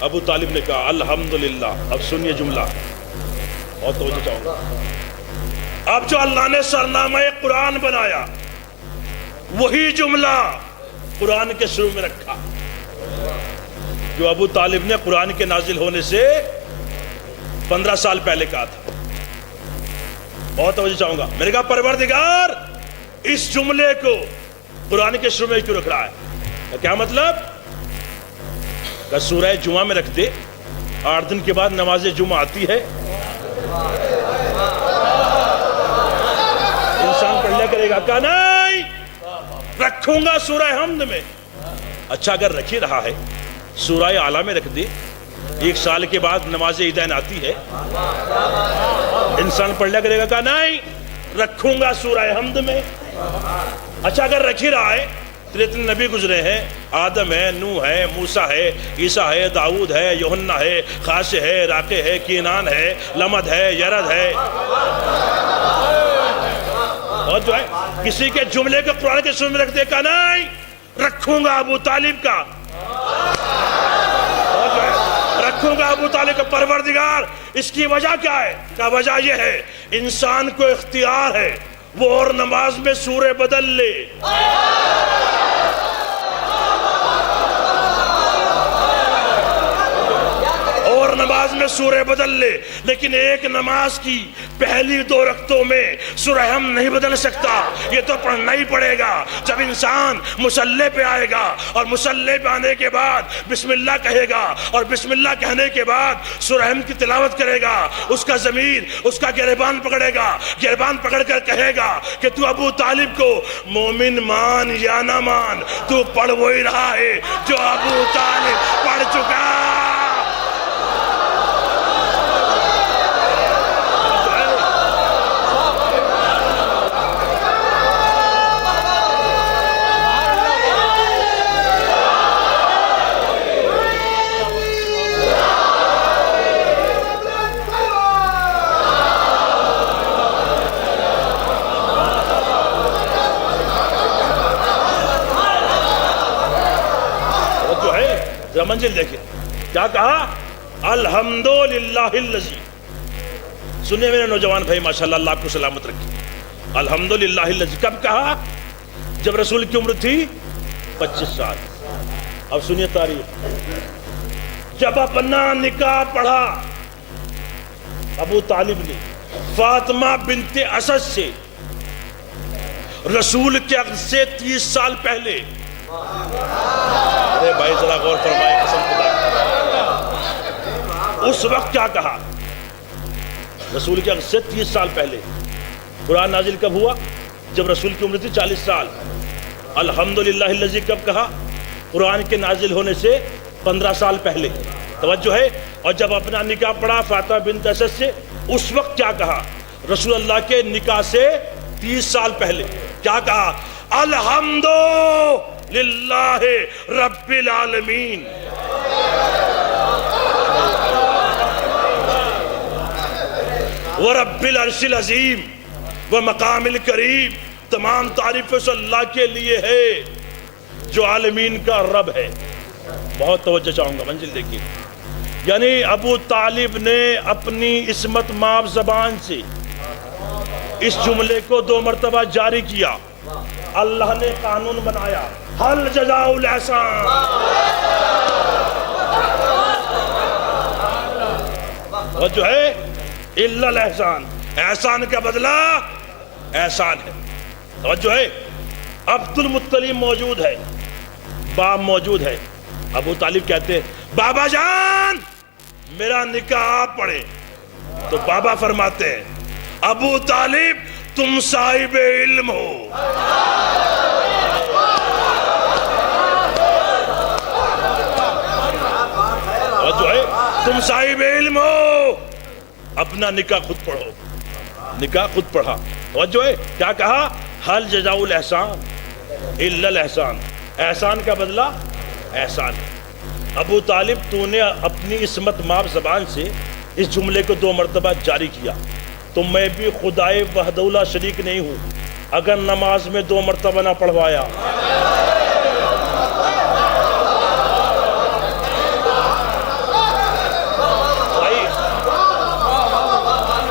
ابو طالب نے کہا الحمدللہ. اب سنیے جملہ اور توجہ چاہوں گا. اب جو اللہ نے سرنامہ قرآن بنایا وہی جملہ قرآن کے شروع میں رکھا جو ابو طالب نے قرآن کے نازل ہونے سے 15 سال پہلے کہا تھا. اور توجہ چاہوں گا. میرے کہا پروردگار اس جملے کو قرآن کے شروع میں کیوں رکھ رہا ہے؟ کیا مطلب؟ کہ سورہ جمعہ میں رکھ دے, 8 دن کے بعد نماز جمعہ آتی ہے, انسان پڑھ لیا کرے گا. کہا نہیں, رکھوں گا سورہ حمد میں. اچھا اگر رکھ ہی رہا ہے سورہ اعلیٰ میں رکھ دے, 1 سال کے بعد نماز عیدین آتی ہے, انسان پڑھ لیا کرے گا. کہا نہیں, رکھوں گا سورہ حمد میں. اچھا اگر رکھ ہی رہا ہے تو اتنے نبی گزرے ہیں, آدم ہے, نوح ہے, موسیٰ ہے, عیسیٰ ہے, داؤد ہے, یوحنا ہے, خاص ہے, راقع ہے, کینان ہے, لمد ہے, یرد ہے. اور جو ہے کسی کے جملے کو قرآن کے شروع میں رکھ دے. کا نہیں, رکھوں گا ابو طالب کا. اور جو ہے رکھوں گا ابو طالب کا. پروردگار اس کی وجہ کیا ہے؟ کا وجہ یہ ہے انسان کو اختیار ہے وہ اور نماز میں سورہ بدل لے. نماز میں سورہ بدل لے, لیکن ایک نماز کی پہلی 2 رکعتوں میں سورہ ہم نہیں بدل سکتا. یہ تو پڑھنا ہی پڑے گا. جب انسان مصلی پہ آئے گا اور مصلی پہ آنے کے بعد بسم اللہ کہے گا اور بسم اللہ کہنے کے بعد سورہ ہم کی تلاوت کرے گا, اس کا ضمیر اس کا گریبان پکڑے گا, گریبان پکڑ کر کہے گا کہ تو ابو طالب کو مومن مان یا نہ مان, تو پڑھ وہی رہا ہے جو ابو طالب پڑھ چکا. ذرا منزل دیکھیں کیا کہا، الحمدللہ الذی، سنیے میرے نوجوان بھائی ماشاءاللہ، اللہ آپ کو سلامت رکھے، الحمدللہ الذی کب کہا؟ جب رسول کی عمر تھی 25 سال۔ اب سنیے تاریخ، جب اپنا نکاح پڑھا ابو طالب نے فاطمہ بنت اسد سے، رسول کے عقد سے 30 سال پہلے، ارے بھائی ذرا غور فرمائے قسم خدا، اس وقت کیا کہا؟ رسول کے عقد سے 30 سال پہلے۔ قرآن نازل کب ہوا؟ جب رسول کی عمر تھی 40 سال۔ الحمدللہ الذی کب کہا؟ قرآن کے نازل ہونے سے 15 سال پہلے، توجہ ہے۔ اور جب اپنا نکاح پڑھا فاطمہ بنت اسد سے، اس وقت کیا کہا؟ رسول اللہ کے نکاح سے 30 سال پہلے کیا کہا؟ الحمدللہ رب العالمین۔ ورب العرش العظیم ومقام الکریم، تمام تعریفیں اس اللہ کے لیے ہے جو عالمین کا رب ہے۔ بہت توجہ چاہوں گا، منزل دیکھیے، یعنی ابو طالب نے اپنی عصمت مآب زبان سے اس جملے کو 2 مرتبہ جاری کیا۔ اللہ نے قانون بنایا، حل جزاء الاحسان، اور جو ہے الا الاحسان، احسان کا بدلہ احسان ہے، توجہ ہے۔ عبد المطلب موجود ہے، باپ موجود ہے، ابو طالب کہتے ہیں بابا جان میرا نکاح آپ پڑھیں، تو بابا فرماتے ہیں ابو طالب تم صاحب علم ہو، اور جو ہے تم صاحب علم ہو، اپنا نکاح خود پڑھو، نکاح خود پڑھا، اور جو ہے کیا کہا؟ حل جزاء الاحسان الا الاحسان، احسان کا بدلہ احسان ہے۔ ابو طالب تو نے اپنی عصمت مآب زبان سے اس جملے کو 2 مرتبہ جاری کیا، تو میں بھی خدائے وحدہ لا شریک نہیں ہوں اگر نماز میں 2 مرتبہ نہ پڑھوایا۔ بھائی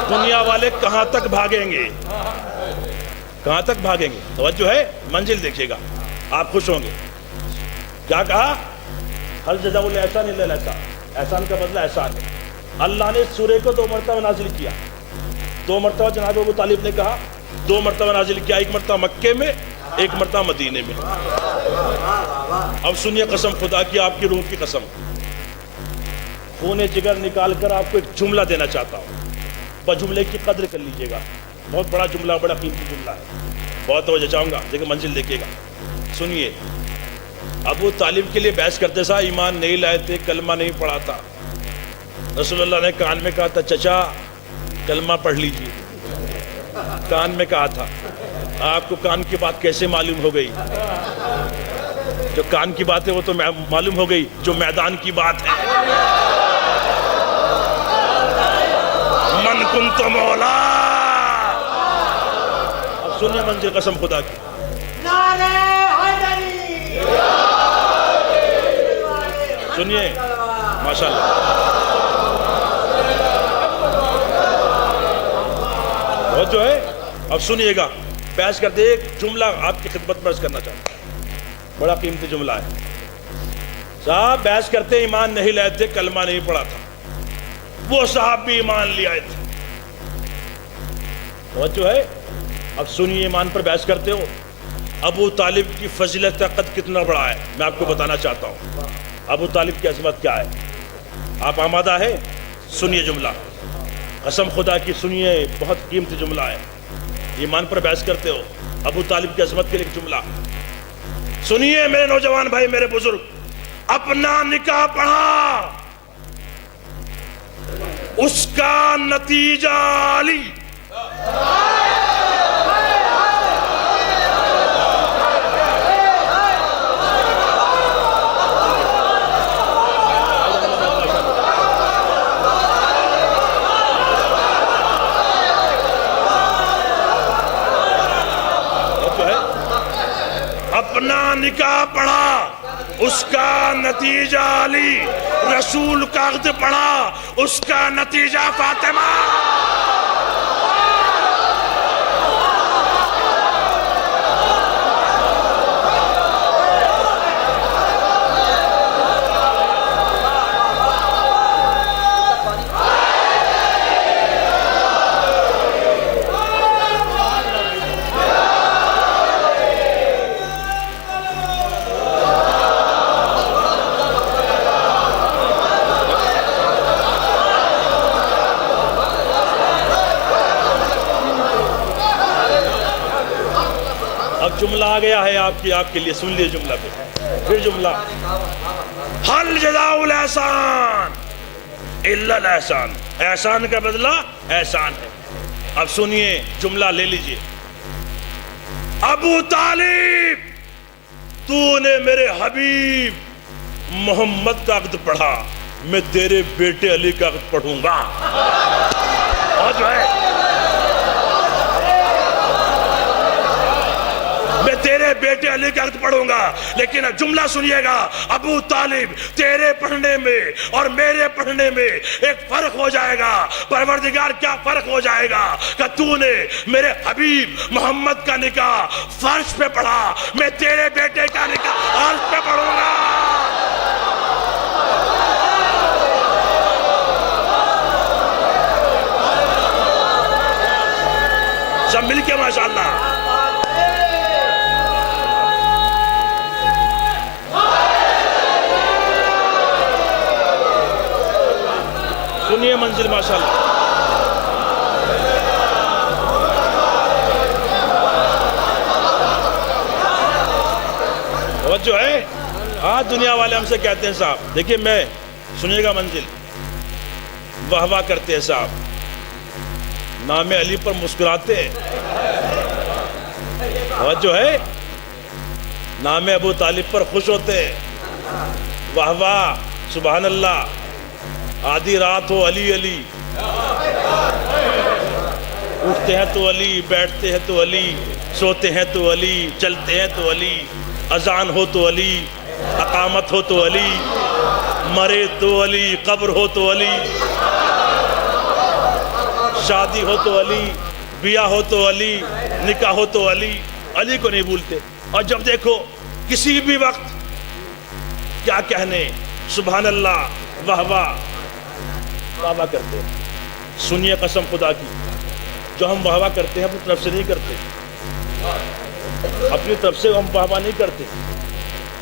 دنیا والے کہاں تک بھاگیں گے، کہاں تک بھاگیں گے؟ توجہ ہے، منزل دیکھیے گا، آپ خوش ہوں گے۔ کیا کہا؟ حل جزاء الاحسان الا الاحسان، احسان کا بدلہ احسان ہے۔ اللہ نے سورہ کو 2 مرتبہ نازل کیا، 2 مرتبہ جناب ابو طالب نے کہا، 2 مرتبہ نازل کیا، 1 مرتبہ مکے میں، 1 مرتبہ مدینے میں۔ اب سنیے قسم خدا کی، آپ کی روح کی قسم، خون جگر نکال کر آپ کو ایک جملہ دینا چاہتا ہوں، بس جملے کی قدر کر لیجئے گا، بہت بڑا جملہ، بڑا قیمتی جملہ ہے، بہت توجہ چاہوں گا، دیکھیں منزل دیکھیے گا، سنیے۔ ابو طالب کے لیے بحث کرتے سا ایمان نہیں لائے تھے، کلمہ نہیں پڑھا تھا، رسول اللہ نے کان میں کہا تھا چچا کلمہ پڑھ لیجیے، کان میں کہا تھا۔ آپ کو کان کی بات کیسے معلوم ہو گئی؟ جو کان کی بات ہے وہ تو معلوم ہو گئی جو میدان کی بات ہے۔ من کنت مولا، اب سنیے منزل قسم خدا کی، سنیے ماشاءاللہ، اور جو ہے اب سنیے گا، بحث کرتے ایک جملہ آپ کی خدمت میں عرض کرنا چاہتا ہوں، بڑا قیمتی جملہ ہے۔ صاحب بحث کرتے ایمان نہیں لائے تھے، کلمہ نہیں پڑھا تھا، وہ صاحب بھی ایمان لے آئے تھے، اور جو ہے اب سنیے، ایمان پر بحث کرتے ہو، ابو طالب کی فضیلت قد کتنا بڑا ہے میں آپ کو بتانا چاہتا ہوں، ابو طالب کی عظمت کیا ہے۔ آپ آمادہ ہے؟ سنیے جملہ، قسم خدا کی سنیے، بہت قیمتی جملہ ہے، ایمان پر بحث کرتے ہو، ابو طالب کی عظمت کے لیے ایک جملہ سنیے میرے نوجوان بھائی، میرے بزرگ، اپنا نکاح پڑھا، اس کا نتیجہ علی، اپنا نکاح پڑھا، اس کا نتیجہ علی، رسول کا عقد پڑھا اس کا نتیجہ فاطمہ۔ اب جملہ آ گیا ہے آپ کے لیے، سن لیے جملہ پھر جملہ، حل جزاء الاحسان الا الاحسان، احسان کا بدلہ احسان ہے۔ اب سنیے جملہ لے لیجئے، ابو طالب تو نے میرے حبیب محمد کا عقد پڑھا، میں تیرے بیٹے علی کا عقد پڑھوں گا۔ اور جو ہے میں تیرے بیٹے علی کا عقد پڑھوں گا، لیکن جملہ سنیے گا، ابو طالب تیرے پڑھنے میں اور میرے پڑھنے میں ایک فرق ہو جائے گا۔ پروردگار کیا فرق ہو جائے گا کہ تو نے میرے حبیب محمد کا نکاح فرش پہ پڑھا، میں تیرے بیٹے کا نکاح عرش پہ پڑھوں گا۔ سب مل کے ماشاءاللہ۔ سنیے منزل ماشاءاللہ، وہ جو ہے دنیا والے ہم سے کہتے ہیں صاحب، دیکھیں میں سنیے گا منزل، واہ واہ کرتے ہیں صاحب، نام علی پر مسکراتے ہیں، وہ جو ہے نام ابو طالب پر خوش ہوتے ہیں، واہ واہ سبحان اللہ، آدھی رات ہو علی علی، اٹھتے ہیں تو علی، بیٹھتے ہیں تو علی، سوتے ہیں تو علی، چلتے ہیں تو علی، اذان ہو تو علی، اقامت ہو تو علی، مرے تو علی، قبر ہو تو علی، شادی ہو تو علی، بیاہ ہو تو علی، نکاح ہو تو علی، علی کو نہیں بھولتے۔ اور جب دیکھو کسی بھی وقت کیا کہنے، سبحان اللہ، واہ واہ واہ واہ کرتے ہیں۔ سنیے قسم خدا کی، جو ہم واہ واہ کرتے ہیں اپنی طرف سے نہیں کرتے، اپنی طرف سے ہم واہ واہ نہیں کرتے۔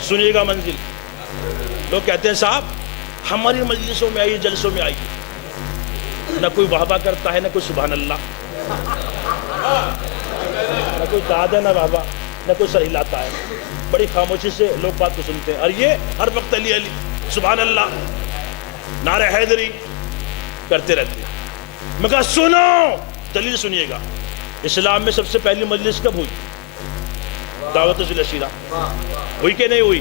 سنیے گا منزل، لوگ کہتے ہیں صاحب ہماری مجلسوں میں آئیے، جلسوں میں آئیے، نہ کوئی واہ واہ کرتا ہے، نہ کوئی سبحان اللہ، نہ کوئی داد ہے، نہ واہ واہ، نہ کوئی سر ہلاتا ہے، بڑی خاموشی سے لوگ بات کو سنتے ہیں، اور یہ ہر وقت علی علی سبحان اللہ نعرہ حیدری کرتے رہتے ہیں۔ میں کہا سنو، دلیل سنیے گا، اسلام میں سب سے پہلی مجلس کب ہوئی؟ دعوت ذی العشیرہ ہوئی کہ نہیں ہوئی؟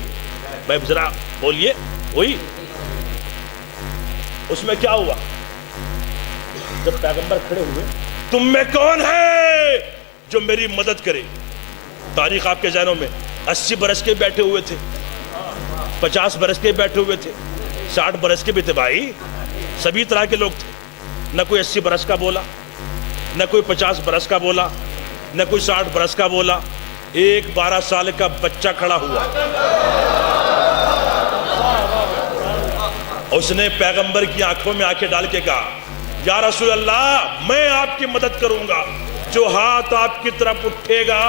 بھائی ذرا بولیے، ہوئی؟ اس میں کیا ہوا؟ جب پیغمبر کھڑے ہوئے، تم میں کون ہے جو میری مدد کرے؟ تاریخ آپ کے ذہنوں میں 80 برس کے بیٹھے ہوئے تھے، 50 برس کے بیٹھے ہوئے تھے، 60 برس کے بھی تھے بھائی، سبھی طرح کے لوگ تھے، نہ کوئی 80 برس کا بولا، نہ کوئی 50 برس کا بولا، نہ کوئی 60 برس کا بولا، ایک 12 سال کا بچہ کھڑا ہوا، اس نے پیغمبر کی آنکھوں میں آنکھیں ڈال کے کہا یا رسول اللہ میں آپ کی مدد کروں گا، جو ہاتھ آپ کی طرف اٹھے گا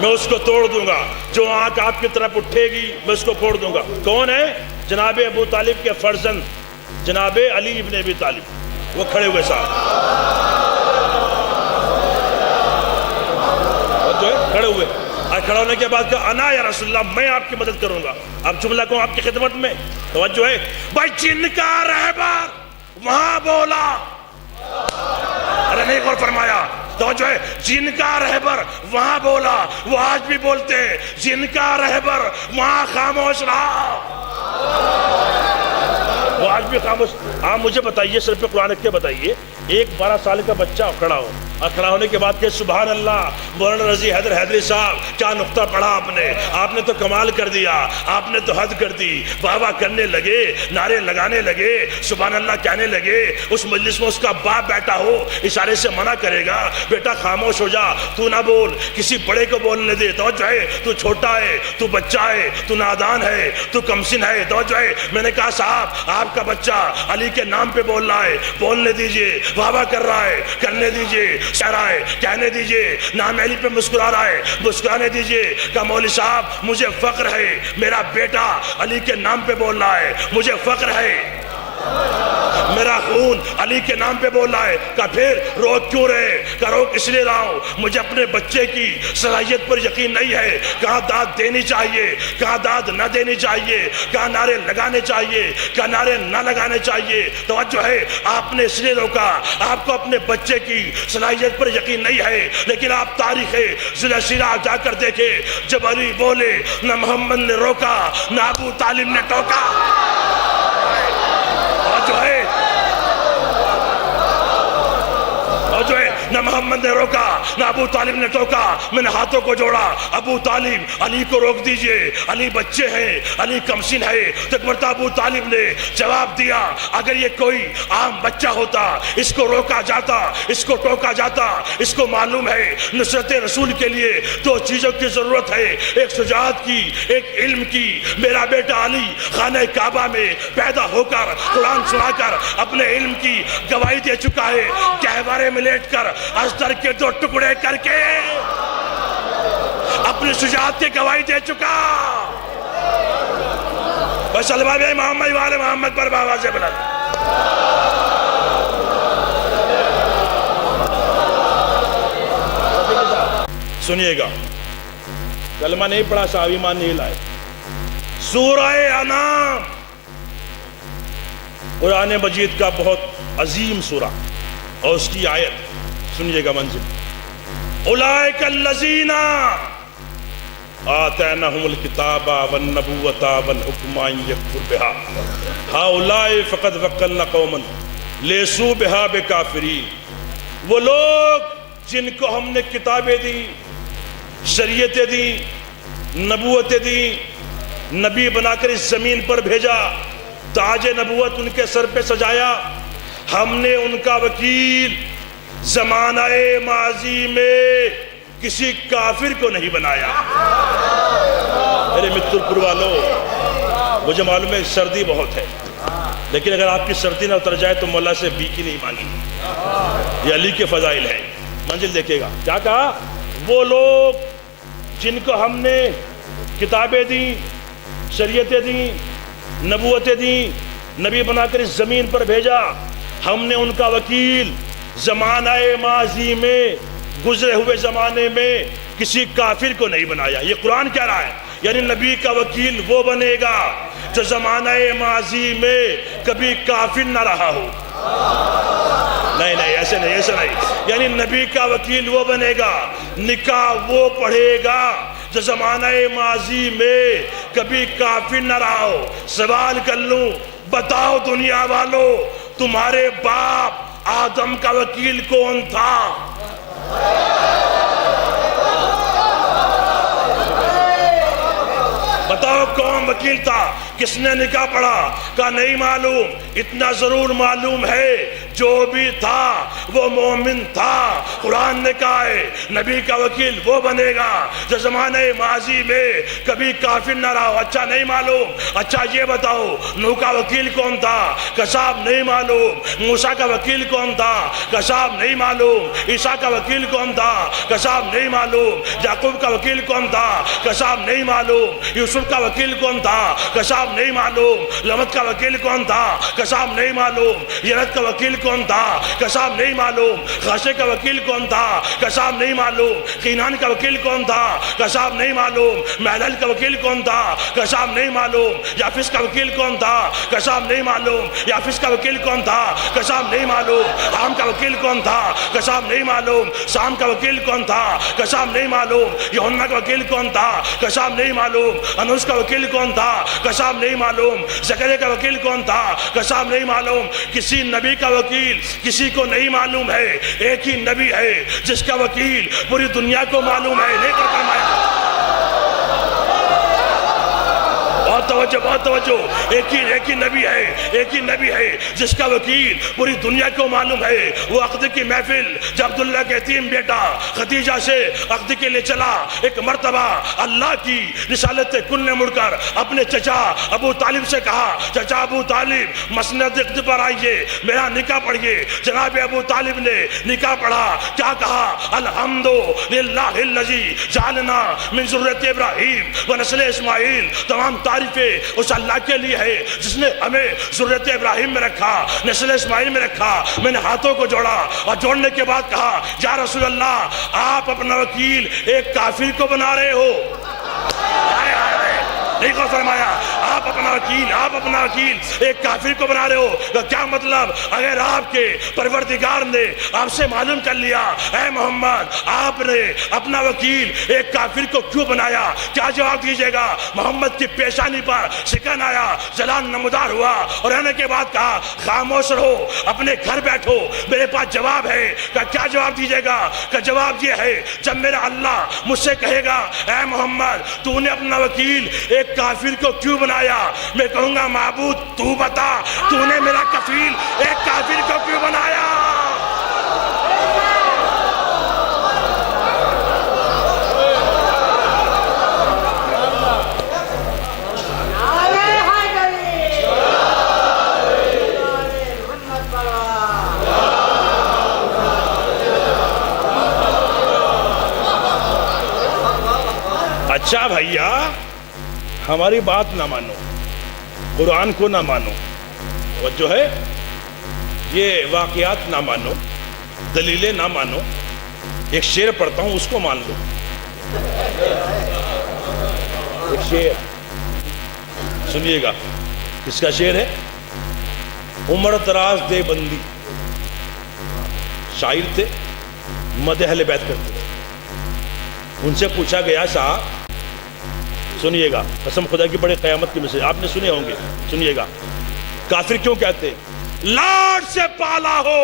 میں اس کو توڑ دوں گا، جو آنکھ آپ کی طرف اٹھے گی میں اس کو پھوڑ دوں گا۔ کون ہے؟ جناب ابو طالب کے فرزند جناب علی ابن ابی طالب، وہ کھڑے ہوئے صاحب، جو ہے کھڑے ہوئے، اور کھڑا ہونے کے بعد کہا انا یا رسول اللہ میں آپ کی مدد کروں گا۔ اب جملہ کو آپ کی خدمت میں توجہ ہے بھائی، جن کا رہبر وہاں بولا، ارے نہیں غور فرمایا، توجہ ہے، جن کا رہبر وہاں بولا وہ آج بھی بولتے ہیں، جن کا رہبر وہاں خاموش رہا وہ آج بھی خاموش. آپ مجھے بتائیے, سر پہ قرآن رکھ کے بتائیے, ایک 12 سال کا بچہ کھڑا ہو اور کھڑا ہونے کے بعد کہ سبحان اللہ مولانا رضی حیدری صاحب کیا نقطہ پڑھا آپ نے تو کمال کر دیا, آپ نے تو حد کر دی, واہ واہ کرنے لگے, نعرے لگانے لگے, سبحان اللہ کہنے لگے. اس مجلس میں اس کا باپ بیٹھا ہو, اشارے سے منع کرے گا, بیٹا خاموش ہو جا, تو نہ بول, کسی بڑے کو بولنے دے, توجہ ہے, تو چھوٹا ہے, تو بچہ ہے, تو نادان ہے, تو کمسن ہے, توجہ ہے. میں نے کہا صاحب آپ کا بچہ علی کے نام پہ بول رہا ہے, بولنے دیجئے, واہ واہ کر رہا ہے, کرنے دیجئے, شرع ہے, کہنے دیجئے, نام علی پہ مسکرا رہا ہے, مسکرانے دیجئے. کہ مولوی صاحب مجھے فخر ہے, میرا بیٹا علی کے نام پہ بول رہا ہے, مجھے فخر ہے, میرا خون علی کے نام پہ بول رہا ہے. کہ پھر رو کیوں رہے؟ کہ رو اس لیے رہا ہوں, مجھے اپنے بچے کی صلاحیت پر یقین نہیں ہے. کہاں داد دینی چاہیے, کہاں داد نہ دینی چاہیے, کہاں نعرے لگانے چاہیے, کہاں نعرے نہ لگانے چاہیے. توجہ ہے, آپ نے اس لیے روکا, آپ کو اپنے بچے کی صلاحیت پر یقین نہیں ہے. لیکن آپ تاریخ ضلع سیرہ جا کر دیکھے, جب علی بولے نہ محمد نے روکا, نہ ابو طالب نے ٹوکا. جو ہے نہ محمد نے روکا, نہ ابو طالب نے ٹوکا. میں نے ہاتھوں کو جوڑا, ابو طالب علی کو روک دیجئے, علی بچے ہیں, علی کمسن ہے. تو ایک مرتبہ ابو طالب نے جواب دیا, اگر یہ کوئی عام بچہ ہوتا, اس کو روکا جاتا, اس کو ٹوکا جاتا. اس کو معلوم ہے نصرت رسول کے لیے 2 چیزوں کی ضرورت ہے, ایک شجاعت کی, ایک علم کی. میرا بیٹا علی خانہ کعبہ میں پیدا ہو کر قرآن سنا کر اپنے علم کی گواہی دے چکا ہے. گہوارے میں لیٹ کر ازدر کے 2 ٹکڑے کر کے اپنی شجاعت کی گواہی دے چکا. بس الباب محمد والے محمد پر آواز بلند. سنیے گا, کلمہ نہیں پڑھا, صاحب ایمان نہیں لائے. سورہ انعام قرآن مجید کا بہت عظیم سورہ, اور اس کی آیت سنیے گا منزل. اولئک الذین آتیناہم الکتاب والنبوۃ والحکم ان یکفر بها ہؤلاء فقد وکلنا قوما لیسوا بها بکافرین. وہ لوگ جن کو ہم نے کتابیں دی, شریعتیں دی, نبوتیں دی, نبی بنا کر اس زمین پر بھیجا, تاج نبوت ان کے سر پہ سجایا, ہم نے ان کا وکیل زمانہ ماضی میں کسی کافر کو نہیں بنایا. میرے متر پور والوں, مجھے معلوم ہے سردی بہت ہے, لیکن اگر آپ کی سردی نہ اتر جائے تو مولا سے بیکی نہیں مانگی. یہ علی کے فضائل ہیں. منزل دیکھے گا, کیا کہا؟ وہ لوگ جن کو ہم نے کتابیں دی, شریعتیں دی, نبوتیں دی, نبی بنا کر اس زمین پر بھیجا, ہم نے ان کا وکیل زمانہ ماضی میں, گزرے ہوئے زمانے میں کسی کافر کو نہیں بنایا. یہ قرآن کہہ رہا ہے, یعنی نبی کا وکیل وہ بنے گا جو زمانہ ماضی میں کبھی کافر نہ رہا ہو. نہیں نہیں, ایسے نہیں, ایسے نہیں. یعنی نبی کا وکیل وہ بنے گا, نکاح وہ پڑھے گا جو زمانہ ماضی میں کبھی کافر نہ رہا ہو. سوال کر لوں, بتاؤ دنیا والوں, تمہارے باپ آدم کا وکیل کون تھا؟ بتاؤ کون وکیل تھا؟ کس نے نکاح پڑھا؟ کہا نہیں معلوم. اتنا ضرور معلوم ہے جو بھی تھا وہ مومن تھا. قرآن نے کہا ہے نبی کا وکیل وہ بنے گا جو زمانہ ماضی میں کبھی کافر نہ رہا ہو. اچھا نہیں معلوم. اچھا یہ بتاؤ نوح کا وکیل کون تھا؟ کہ صاحب نہیں معلوم. موسیٰ کا وکیل کون تھا؟ کہ صاحب نہیں معلوم. عیسیٰ کا وکیل کون تھا؟ کہ صاحب نہیں معلوم. یعقوب کا وکیل کون تھا؟ کہ صاحب نہیں معلوم. یوسف کا وکیل کون تھا؟ کہ صاحب نہیں معلوم. لمت کا وکیل کون تھا؟ کہ صاحب نہیں معلوم. یرد کا وکیل کون کون تھا؟ کساب نہیں معلوم. خاشع کا وکیل کون تھا؟ کساب نہیں معلوم. قینان کا وکیل کون تھا؟ کساب نہیں معلوم. محلل کا وکیل کون تھا؟ کساب نہیں معلوم. یافس کا وکیل کون تھا؟ کساب نہیں معلوم. یافس کا وکیل کون تھا؟ کساب نہیں معلوم. عام کا وکیل کون تھا؟ کساب نہیں معلوم. سام کا وکیل کون تھا؟ کساب نہیں معلوم. یوحنا کا وکیل کون تھا؟ کساب نہیں معلوم. انوس کا وکیل کون تھا؟ کساب نہیں معلوم. زکریا کا وکیل کون تھا؟ کساب نہیں معلوم. کسی نبی کا وکیل کسی کو نہیں معلوم ہے. ایک ہی نبی ہے جس کا وکیل پوری دنیا کو معلوم ہے. نہیں کر فرمایا. بہت توجہ. ایک ہی نبی ہے جس کا وکیل پوری دنیا کو معلوم ہے. وہ عقد کی محفل جب عبداللہ کے یتیم بیٹا خدیجہ سے عقد کے لیے چلا، ایک مرتبہ اللہ کی رسالت کل نے مڑ کر اپنے چچا ابو طالب سے کہا، چچا ابو طالب مسند عقد پر آئیے، میرا نکاح پڑھیے. جناب ابو طالب نے نکاح پڑھا. کیا کہا؟ الحمدللہ الذی جعلنا من ذریۃ ابراہیم و نسل اسماعیل. تمام تعریفیں اس اللہ کے لیے ہے جس نے ہمیں ذریت ابراہیم میں رکھا، نسل اسماعیل میں رکھا. میں نے ہاتھوں کو جوڑا اور جوڑنے کے بعد کہا، یا رسول اللہ، آپ اپنا وکیل ایک کافر کو بنا رہے ہو. نہیں کو فرمایا آپ اپنا وکیل ایک کافر کو بنا رہے ہو. کیا مطلب؟ اگر آپ کے پروردگار نے آپ سے معلوم کر لیا، اے محمد آپ نے اپنا وکیل ایک کافر کو کیوں بنایا، کیا جواب دیجیے گا؟ محمد کی پیشانی پر سکن آیا، جلال نمودار ہوا اور رہنے کے بعد کہا، خاموش رہو، اپنے گھر بیٹھو، میرے پاس جواب ہے. کیا جواب دیجیے گا؟ کہ جواب یہ ہے، جب میرا اللہ مجھ سے کہے گا، اے محمد تو نے اپنا وکیل ایک کافر کو کیوں بنایا، میں کہوں گا، معبود تو بتا، تو نے میرا کفیل ایک کافر کو کیوں بنایا؟ اچھا بھائیا، ہماری بات نہ مانو، قرآن کو نہ مانو، اور جو ہے یہ واقعات نہ مانو، دلیلیں نہ مانو. ایک شعر پڑھتا ہوں، اس کو مان لو. ایک شعر سنیے گا. کس کا شعر ہے؟ عمر دراز دیوبندی شاعر تھے، مدح اہل بیت کرتے تھے. ان سے پوچھا گیا، صاحب سنیے گا، قسم خدا کی بڑے قیامت کی مثال آپ نے سنے ہوں گے، سنیے گا. کافر کیوں کہتے؟ لاڈ سے پالا ہو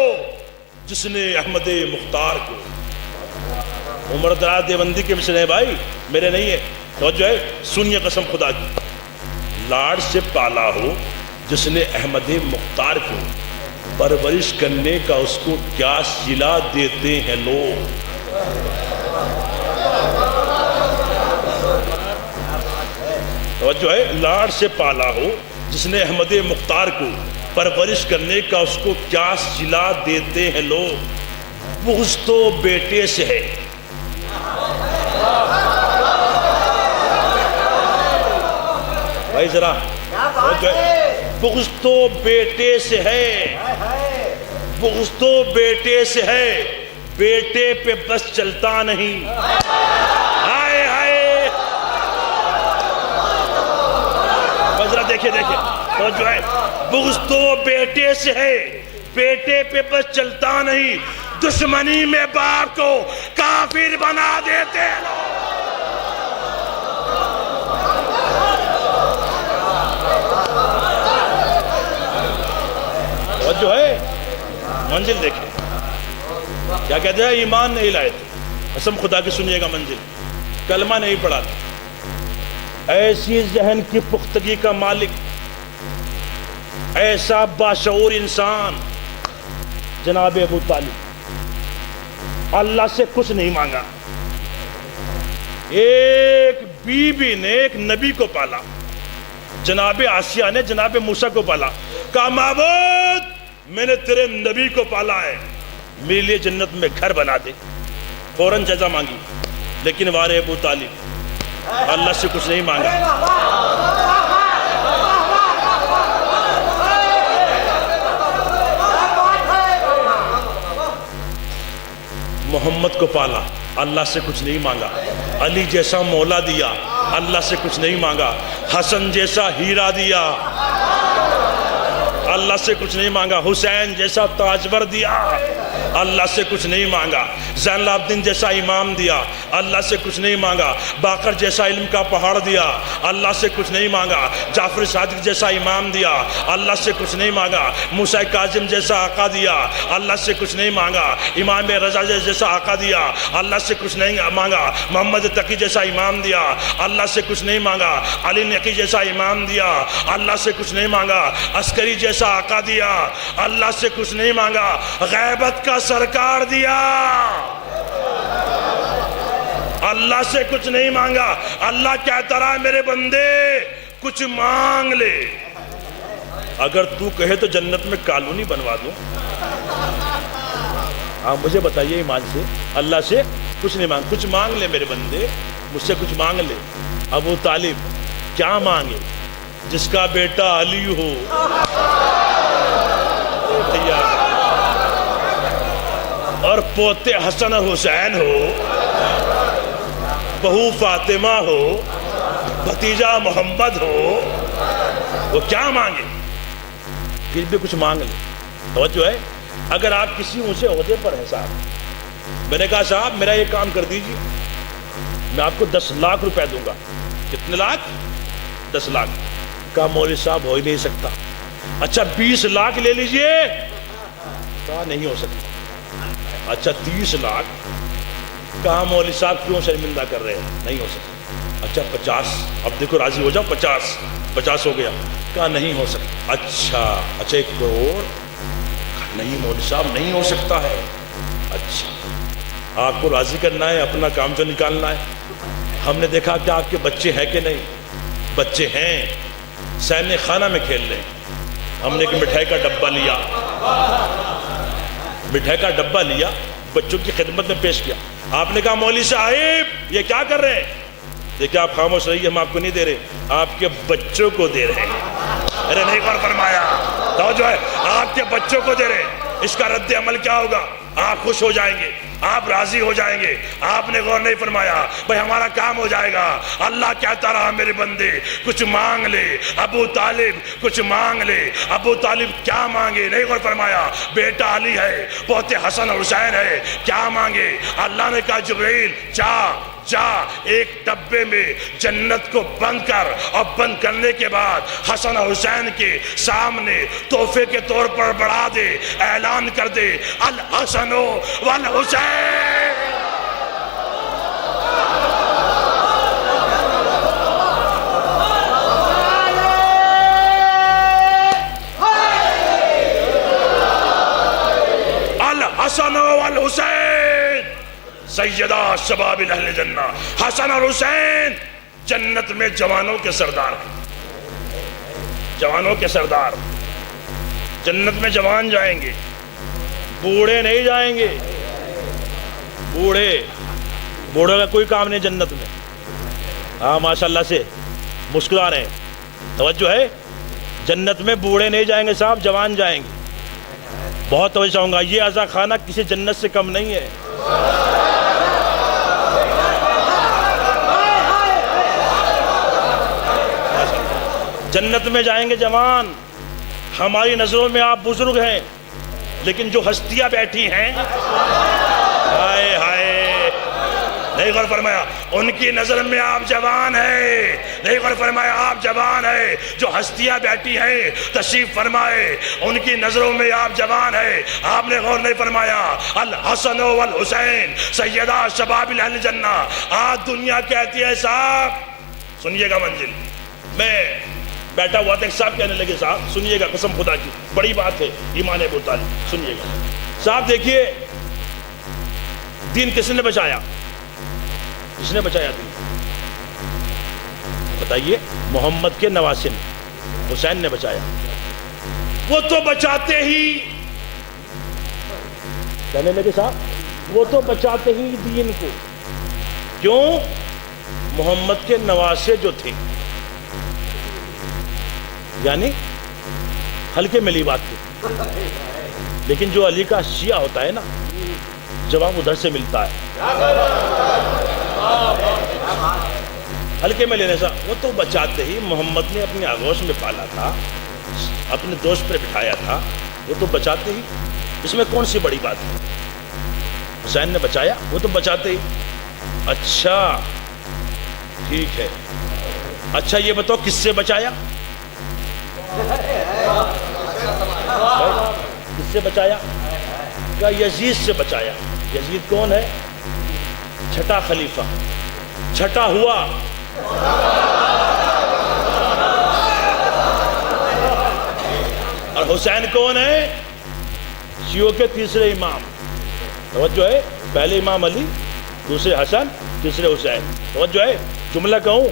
جس نے احمد مختار کو. عمر دراز دیوبندی کے مثال ہے بھائی، میرے نہیں ہے. تو جو ہے سنیے قسم خدا کی، لاڈ سے پالا ہو جس نے احمد مختار کو، پرورش کرنے کا اس کو کیا صلہ دیتے ہیں لوگ. جو ہے لاڈ سے پالا ہو جس نے احمد مختار کو، پرورش کرنے کا اس کو کیا صلہ دیتے ہیں لوگ. بغض تو بیٹے سے ہے. بھائی ذرا بغض تو بیٹے سے ہے، بغض تو بیٹے سے ہے، بیٹے پہ بس چلتا نہیں. دیکھیں تو جو ہے بغض تو بیٹے سے ہے، بیٹے پہ بس چلتا نہیں. دشمنی میں باپ کو کافر بنا دیتے ہیں. اور جو ہے منزل دیکھیں کیا کہتے ہیں، ایمان نہیں لائے تھے. قسم خدا کی سنیے گا، منزل کلمہ نہیں پڑھا تھا. ایسی ذہن کی پختگی کا مالک، ایسا باشعور انسان جناب ابو طالب. اللہ سے کچھ نہیں مانگا. ایک بی بی نے ایک نبی کو پالا، جناب آسیہ نے جناب موسیٰ کو پالا. کہا معبود میں نے تیرے نبی کو پالا ہے، میرے لیے جنت میں گھر بنا دے. فوراً جزا مانگی. لیکن وارے ابو طالب اللہ سے کچھ نہیں مانگا. محمد کو پالا، اللہ سے کچھ نہیں مانگا، علی جیسا مولا دیا، اللہ سے کچھ نہیں مانگا، حسن جیسا ہیرا دیا، اللہ سے کچھ نہیں مانگا، حسین جیسا تاجور دیا، اللہ سے کچھ نہیں مانگا، زین العابدین جیسا امام دیا، اللہ سے کچھ نہیں مانگا، باقر جیسا علم کا پہاڑ دیا، اللہ سے کچھ نہیں مانگا، جعفر صادق جیسا امام دیا، اللہ سے کچھ نہیں مانگا، موسیٰ کاظم جیسا آقا دیا، اللہ سے کچھ نہیں مانگا، امام رضا جیسا آقا دیا، اللہ سے کچھ نہیں مانگا، محمد تقی جیسا امام دیا، اللہ سے کچھ نہیں مانگا، علی نقی جیسا امام دیا، اللہ سے کچھ نہیں مانگا، عسکری جیسا آقا دیا، اللہ سے کچھ نہیں مانگا، غیبت کا سرکار دیا، اللہ سے کچھ نہیں مانگا۔ اللہ کہتا رہا میرے بندے کچھ مانگ لے، اگر تو کہے تو جنت میں کالونی بنوا دوں۔ آپ مجھے بتائیے ایمان سے، اللہ سے کچھ نہیں مانگ، کچھ مانگ لے میرے بندے، مجھ سے کچھ مانگ لے۔ ابو طالب کیا مانگے؟ جس کا بیٹا علی ہو، اور پوتے حسن اور حسین ہو، بہو فاطمہ ہو، بھتیجا محمد ہو، وہ کیا مانگے؟ پھر بھی کچھ مانگ لے۔ توجہ ہے؟ اگر آپ کسی اونچے عہدے پر ہیں صاحب، میں نے کہا صاحب میرا یہ کام کر دیجیے، میں آپ کو 10 لاکھ روپے دوں گا۔ کتنے لاکھ؟ 10 لاکھ۔ کہا مولوی صاحب ہو ہی نہیں سکتا۔ اچھا 20 لاکھ لے لیجئے۔ کہا نہیں ہو سکتا۔ اچھا 30 لاکھ۔ کہا مولوی صاحب کیوں شرمندہ کر رہے ہیں؟ نہیں ہو سکتا۔ اچھا 50۔ اب دیکھو راضی ہو جاؤ، 50 ہو گیا۔ کہا نہیں ہو سکتا۔ اچھا 1 کروڑ۔ نہیں مولوی صاحب نہیں ہو سکتا ہے۔ اچھا آپ کو راضی کرنا ہے، اپنا کام جو نکالنا ہے۔ ہم نے دیکھا کہ آپ کے بچے ہیں کہ نہیں؟ بچے ہیں، سینے خانہ میں کھیل رہے ہیں۔ ہم نے ایک مٹھائی کا ڈبہ لیا، بچوں کی خدمت میں پیش کیا۔ آپ نے کہا مولوی صاحب یہ کیا کر رہے ہیں؟ دیکھیں آپ خاموش رہیے، ہم آپ کو نہیں دے رہے، آپ کے بچوں کو دے رہے ہیں۔ ارے نہیں غور فرمایا، توجہ ہے، آپ کے بچوں کو دے رہے ہیں۔ اس کا رد عمل کیا ہوگا؟ آپ خوش ہو جائیں گے، آپ راضی ہو جائیں گے۔ آپ نے غور نہیں فرمایا، بھئی ہمارا کام ہو جائے گا۔ اللہ کہتا رہا میرے بندے کچھ مانگ لے۔ ابو طالب کچھ مانگ لے۔ ابو طالب کیا مانگے؟ نہیں غور فرمایا۔ بیٹا علی ہے، پوتے حسن اور حسین ہے، کیا مانگے؟ اللہ نے کہا جبرائیل جا ایک ڈبے میں جنت کو بند کر، اور بند کرنے کے بعد حسن اور حسین کے سامنے تحفے کے طور پر بڑھا دے، اعلان کر دے الحسن والحسین۔ الحسن والحسین سیدہ شباب اہل جنہ۔ حسن اور حسین جنت میں جوانوں کے سردار ہیں، جوانوں کے سردار۔ جنت میں جوان جائیں گے، بوڑھے نہیں جائیں گے۔ بوڑھوں کا کوئی کام نہیں جنت میں۔ ہاں ماشاءاللہ سے مسکرا رہے ہیں، توجہ ہے۔ جنت میں بوڑھے نہیں جائیں گے صاحب، جوان جائیں گے۔ بہت توجہ چاہوں گا، یہ عزا خانہ کسی جنت سے کم نہیں ہے۔ جنت میں جائیں گے جوان۔ ہماری نظروں میں آپ بزرگ ہیں، لیکن جو ہستیاں بیٹھی ہیں، ہائے ہائے، نہیں غور فرمایا، ان کی نظر میں آپ جوان ہیں۔ نہیں غور فرمایا، آپ جوان ہیں۔ جو ہستیاں بیٹھی ہیں تشریف فرمائے، ان کی نظروں میں آپ جوان ہیں۔ آپ نے غور نہیں فرمایا، الحسن والحسین سیدہ شباب اہل جنہ۔ آج دنیا کہتی ہے صاحب، سنیے گا منزل میں بیٹھا ہوا تھا، ایک صاحب کہنے لگے صاحب سنیے گا، قسم خدا کی بڑی بات ہے، ایمان ابو طالب، سنیے گا صاحب۔ دیکھیے دین کس نے بچایا؟ کس نے بچایا دین؟ بتائیے۔ محمد کے نواسے نے، حسین نے بچایا۔ وہ تو بچاتے ہی، کہنے لگے صاحب وہ تو بچاتے ہی دین کو۔ کیوں؟ محمد کے نواسے جو تھے، یعنی ہلکے میں لی بات تھی، لیکن جو علی کا شیعہ ہوتا ہے نا، جواب ادھر سے ملتا ہے. ہلکے میں لینے سے وہ تو بچاتے ہی محمد نے اپنی آغوش میں پالا تھا, اپنے دوست پر بٹھایا تھا, وہ تو بچاتے ہی, اس میں کون سی بڑی بات ہے؟ حسین نے بچایا, وہ تو بچاتے ہی. اچھا ٹھیک ہے, اچھا یہ بتاؤ کس سے بچایا؟ کس سے بچایا؟ کہا یزید سے بچایا. یزید کون ہے؟ چھٹا خلیفہ, چھٹا ہوا. اور حسین کون ہے؟ شیعوں کے تیسرے امام. توجہ ہے, پہلے امام علی, دوسرے حسن, تیسرے حسین. توجہ ہے, جملہ کہوں,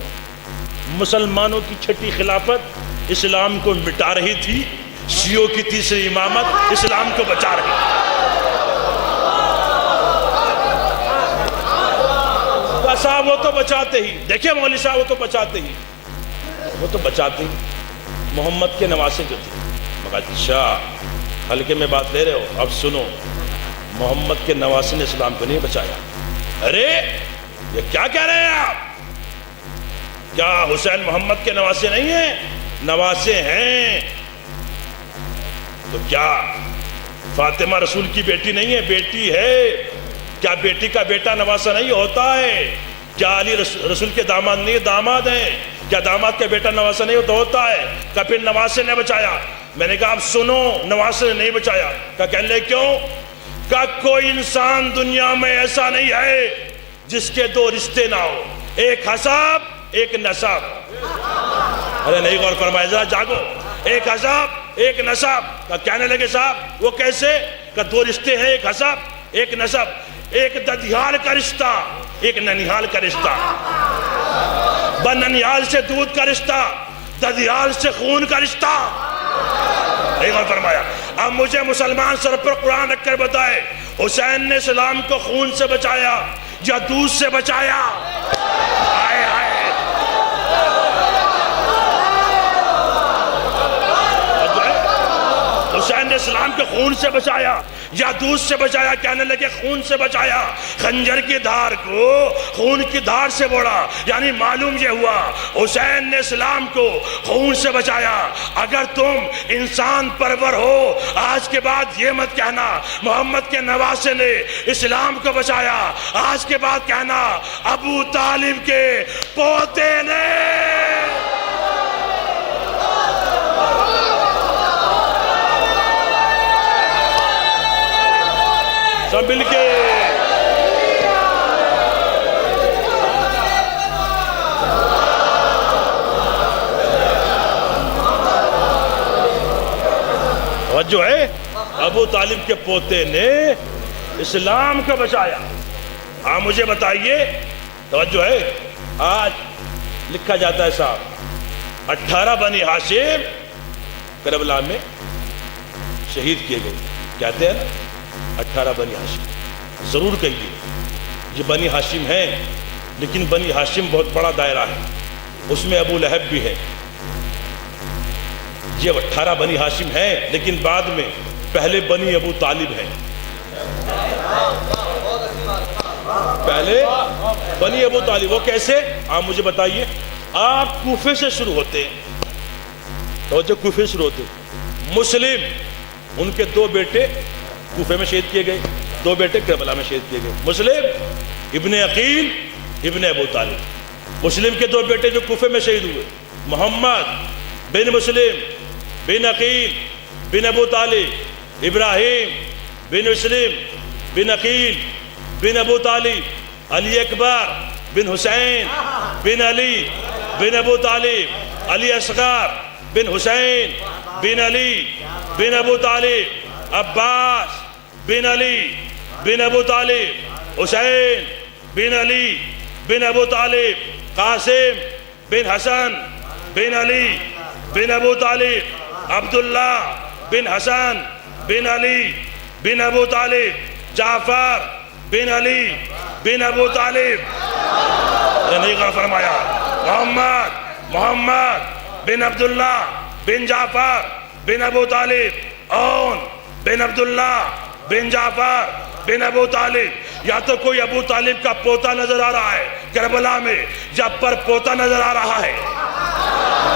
مسلمانوں کی چھٹی خلافت اسلام کو مٹا رہی تھی, شیعوں کی تیسری امامت اسلام کو بچا رہی تھی. صاحب وہ تو بچاتے ہی, دیکھیں مولوی صاحب وہ تو بچاتے ہی, وہ تو بچاتے ہی. محمد کے نواسے جو تھے. مگر اچھا ہلکے میں بات لے رہے ہو, اب سنو, محمد کے نواسے نے اسلام کو نہیں بچایا. ارے یہ کیا کہہ رہے ہیں آپ؟ کیا حسین محمد کے نواسے نہیں ہیں؟ نواسے ہیں. تو کیا فاطمہ رسول کی بیٹی نہیں ہے؟ بیٹی ہے. کیا بیٹی کا بیٹا نواسا نہیں ہوتا ہے؟ کیا علی رسول کے داماد نہیں, داماد ہیں؟ کیا داماد کا بیٹا نواسا نہیں ہوتا ہے؟ کیا پھر نواسے نے بچایا؟ میں نے کہا آپ سنو, نواسے نے نہیں بچایا. کہا کہنے لے کیوں؟ کہ کوئی انسان دنیا میں ایسا نہیں ہے جس کے دو رشتے نہ ہو, ایک حساب ایک نسب. ارے نہیں غور فرمائے, ذرا جاگو. ایک حساب ایک نسب. کہ کہنے لگے صاحب وہ کیسے؟ کہ دو رشتے ہیں, ایک حساب ایک نسب. ایک ددیال کا رشتہ, ایک ننیحال کا رشتہ. ننیحال سے دودھ کا رشتہ, ددیال سے خون کا رشتہ. نہیں غور فرمایا. اب مجھے مسلمان سر پر قرآن رکھ کر بتائے, حسین نے اسلام کو خون سے بچایا یا دودھ سے بچایا؟ آئے آئے. حسین نے اسلام کو خون سے بچایا یا دودھ سے بچایا؟ کہنے لگے خون سے بچایا. خنجر کی دھار کو خون کی دھار سے بوڑا, یعنی معلوم یہ ہوا حسین نے اسلام کو خون سے بچایا. اگر تم انسان پرور ہو, آج کے بعد یہ مت کہنا محمد کے نواسے نے اسلام کو بچایا. آج کے بعد کہنا ابو طالب کے پوتے نے. سب مل کے جو ہے ابو طالب کے پوتے نے اسلام کو بچایا. ہاں مجھے بتائیے, توجہ ہے, آج لکھا جاتا ہے صاحب 18 بنی ہاشم کربلا میں شہید کیے گئے. کہتے ہیں 18 بنی ہاشم. ضرور کہیے یہ بنی ہاشم ہیں, لیکن بنی ہاشم بہت بڑا دائرہ ہے, اس میں ابو لہب بھی ہے. یہ 18 بنی ہاشم ہیں, لیکن بعد میں پہلے بنی ابو طالب ہیں. پہلے بنی ابو طالب. وہ کیسے؟ آپ مجھے بتائیے. آپ کوفے سے شروع ہوتے ہیں, توجہ, کوفے سے شروع ہوتے. مسلم, ان کے 2 بیٹے کوفے میں شہید کیے گئے, 2 بیٹے کربلا میں شہید کیے گئے. مسلم ابن عقیل ابن ابو طالب. مسلم کے 2 بیٹے جو کوفے میں شہید ہوئے, محمد بن مسلم بن عقیل بن ابو طالب, ابراہیم بن مسلم بن عقیل بن ابو طالب, علی اکبر بن حسین بن علی بن ابو طالب, علی اصغر بن حسین بن علی بن ابو طالب, عباس بن علی بن ابو طالب, حسین بن علی بن ابو طالب, قاسم بن حسن بن علی بن ابو طالب, عبداللہ بن حسن بن علی بن ابو طالب, جعفر بن علی بن ابو طالب. نہیں غور فرمایا. محمد بن عبداللہ بن جعفر بن ابو طالب, اون بن عبداللہ بن جعفر بن ابو طالب، یا تو کوئی ابو طالب کا پوتا نظر آ رہا ہے کربلا میں، یا پر پوتا نظر آ رہا ہے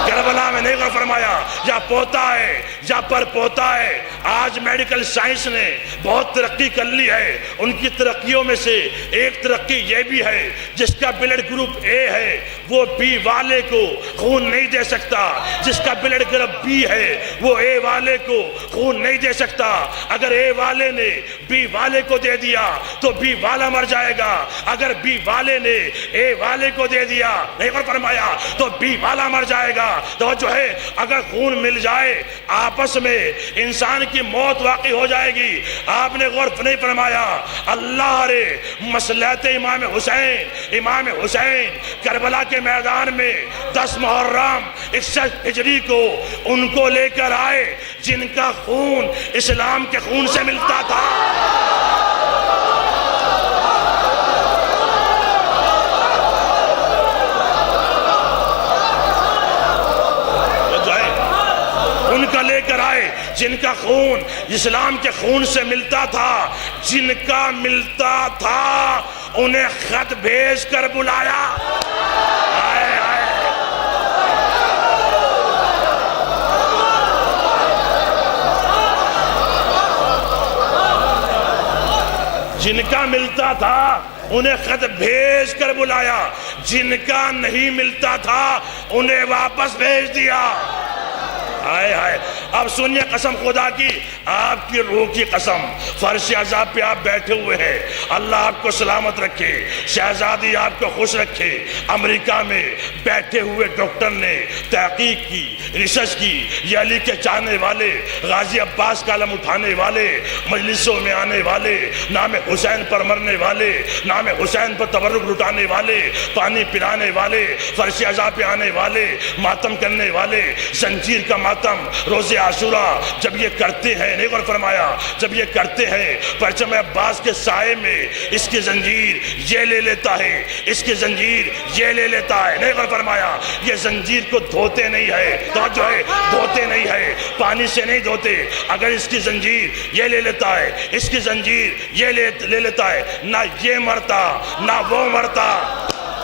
کربلا میں، نہیں غور فرمایا، یا پوتا ہے یا پر پوتا ہے۔ آج میڈیکل سائنس نے بہت ترقی کر لی ہے، ان کی ترقیوں میں سے ایک ترقی یہ بھی ہے جس کا بلڈ گروپ اے ہے وہ بی والے کو خون نہیں دے سکتا، جس کا بلڈ گروپ بی ہے وہ اے والے کو خون نہیں دے سکتا۔ اگر اے والے نے بی والے کو دے دیا تو بی والا مر جائے گا، اگر بی والے نے اے والے کو دے دیا، نہیں غور فرمایا، تو بی والا مر جائے گا۔ تو جو ہے اگر خون مل جائے آپس میں انسان کی موت واقع ہو جائے گی۔ آپ نے غور نہیں فرمایا، اللہ رے مصلحت امام حسین کربلا کے میدان میں 10 محرم 61 ہجری کو ان کو لے کر آئے جن کا خون اسلام کے خون سے ملتا تھا۔ ان کا لے کر آئے جن کا خون اسلام کے خون سے ملتا تھا، جن کا ملتا تھا انہیں خط بھیج کر بلایا۔ آئے آئے جن کا ملتا تھا انہیں خط بھیج کر بلایا، جن کا نہیں ملتا تھا انہیں واپس بھیج دیا۔ آئے آئے اب سنیے قسم خدا کی، آپ کی روح کی قسم، فرش عذاب پہ آپ بیٹھے ہوئے ہیں، اللہ آپ کو سلامت رکھے، شہزادی آپ کو خوش رکھے۔ امریکہ میں بیٹھے ہوئے ڈاکٹر نے تحقیق کی، ریسرچ کی، یہ علی کے چاہنے والے، غازی عباس کا علم اٹھانے والے، مجلسوں میں آنے والے، نام حسین پر مرنے والے، نام حسین پر تبرک لٹانے والے، پانی پلانے والے، فرش عذاب پہ آنے والے، ماتم کرنے والے، زنجیر کا ماتم روز عاشوراء جب یہ کرتے ہیں، نہیں غور فرمایا، جب یہ کرتے ہیں پرچم عباس کے سائے میں اس کی زنجیر یہ لے لیتا ہے، اس کی زنجیر یہ لے لیتا ہے، نہیں غور فرمایا، یہ زنجیر کو دھوتے نہیں ہے، تو جو ہے دھوتے نہیں ہے، پانی سے نہیں دھوتے، اگر اس کی زنجیر یہ لے لیتا ہے، اس کی زنجیر یہ لے لیتا ہے، نہ یہ مرتا نہ وہ مرتا،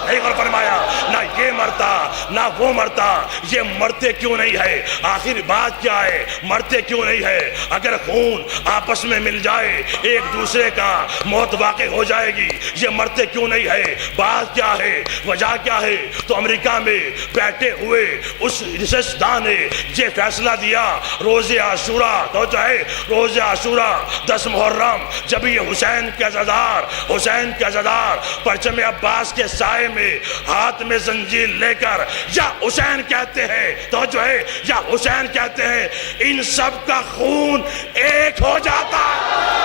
نہیں غور فرمایا، نہ یہ مرتا نہ وہ مرتا۔ یہ مرتے کیوں نہیں ہے؟ آخر بات کیا ہے؟ مرتے کیوں نہیں ہے؟ اگر خون آپس میں مل جائے ایک دوسرے کا موت واقع ہو جائے گی، یہ مرتے کیوں نہیں ہے؟ بات کیا ہے؟ وجہ کیا ہے؟ تو امریکہ میں بیٹھے ہوئے اس ریسرچ دان نے یہ فیصلہ دیا، روز عاشوراء، تو جو ہے روز عاشوراء 10 محرم جب یہ حسین کے عزادار پرچم عباس کے سائے میں ہاتھ میں زنجیر لے کر یا حسین کہتے ہیں، تو جو ہے یا حسین کہتے ہیں، ان سب کا خون ایک ہو جاتا ہے۔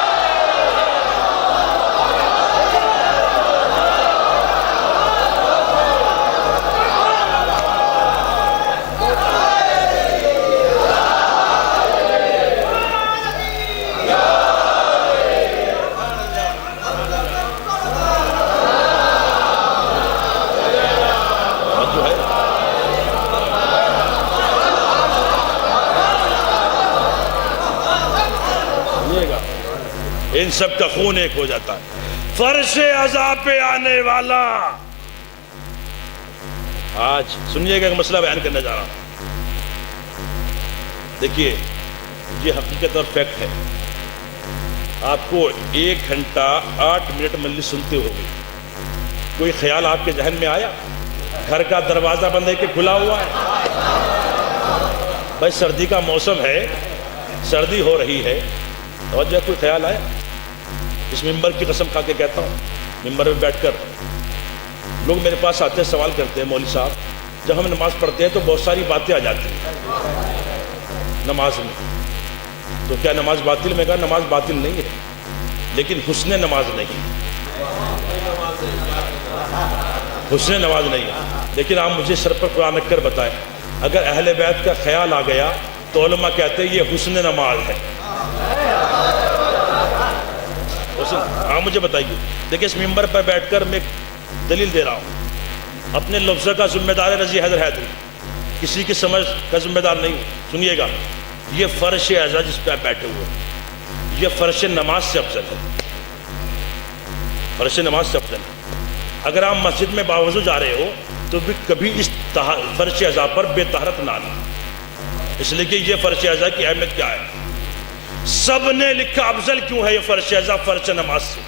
ان سب کا خون ایک ہو جاتا ہے۔ فرش عذاب پہ آنے والا، آج سنیے گا ایک مسئلہ بیان کرنے جا رہا ہوں۔ دیکھیے یہ حقیقت اور فیکٹ ہے، آپ کو 1 گھنٹہ 8 منٹ مجلس سنتے ہوگے، کوئی خیال آپ کے ذہن میں آیا گھر کا دروازہ بند ہے کہ کھلا ہوا ہے؟ بھائی سردی کا موسم ہے، سردی ہو رہی ہے، اور جو کوئی خیال آیا؟ اس ممبر کی قسم کھا کے کہتا ہوں، ممبر میں بیٹھ کر لوگ میرے پاس آتے ہیں، سوال کرتے ہیں، مولوی صاحب جب ہم نماز پڑھتے ہیں تو بہت ساری باتیں آ جاتی ہیں نماز میں، تو کیا نماز باطل؟ میں کہا نماز باطل نہیں ہے، لیکن حسن نماز نہیں، حسن نماز نہیں ہے۔ لیکن آپ مجھے سر پر قرآن رکھ کر بتائیں، اگر اہل بیت کا خیال آ گیا تو علماء کہتے ہیں یہ حسن نماز ہے۔ آپ مجھے بتائیے، دیکھیں اس ممبر پر بیٹھ کر میں دلیل دے رہا ہوں، اپنے لفظ کا ذمہ دار رضی حیدر حیدری، کسی کی سمجھ کا ذمہ دار نہیں ہوں۔ سنیے گا، یہ فرش اعزاز جس پہ آپ بیٹھے ہوئے، یہ فرش نماز سے افضل ہے۔ فرش نماز سے افضل ہے۔ اگر آپ مسجد میں باوضو جا رہے ہو تو بھی کبھی اس فرش اعضاء پر بے طہارت نہ آنا، اس لیے کہ یہ فرش اعضاء کی اہمیت کیا ہے۔ سب نے لکھا افضل کیوں ہے یہ فرش اعضاء فرش نماز سے،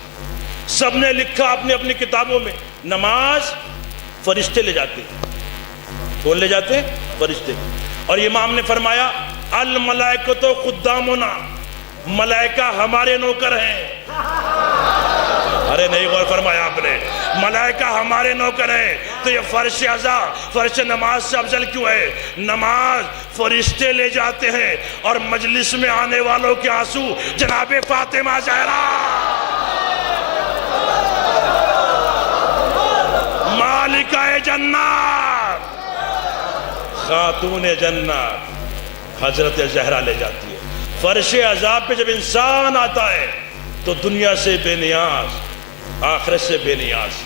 سب نے لکھا اپنی اپنی کتابوں میں، نماز فرشتے لے جاتے ہیں۔ کون لے جاتے ہیں؟ فرشتے۔ اور امام نے فرمایا الملائکۃ خدامنا، ملائکہ ہمارے نوکر ہیں۔ ارے نہیں غور فرمایا آپ نے، ملائکہ ہمارے نوکر ہیں۔ تو یہ فرش اعضاء فرش نماز سے افضل کیوں ہے؟ نماز فرشتے لے جاتے ہیں، اور مجلس میں آنے والوں کے آنسو جناب فاطمہ زہرا مالکہ جنت، خاتون جنت حضرت زہرا لے جاتی ہے۔ فرش اعضاء پہ جب انسان آتا ہے تو دنیا سے بے نیاز، آخرت سے بے نیاز۔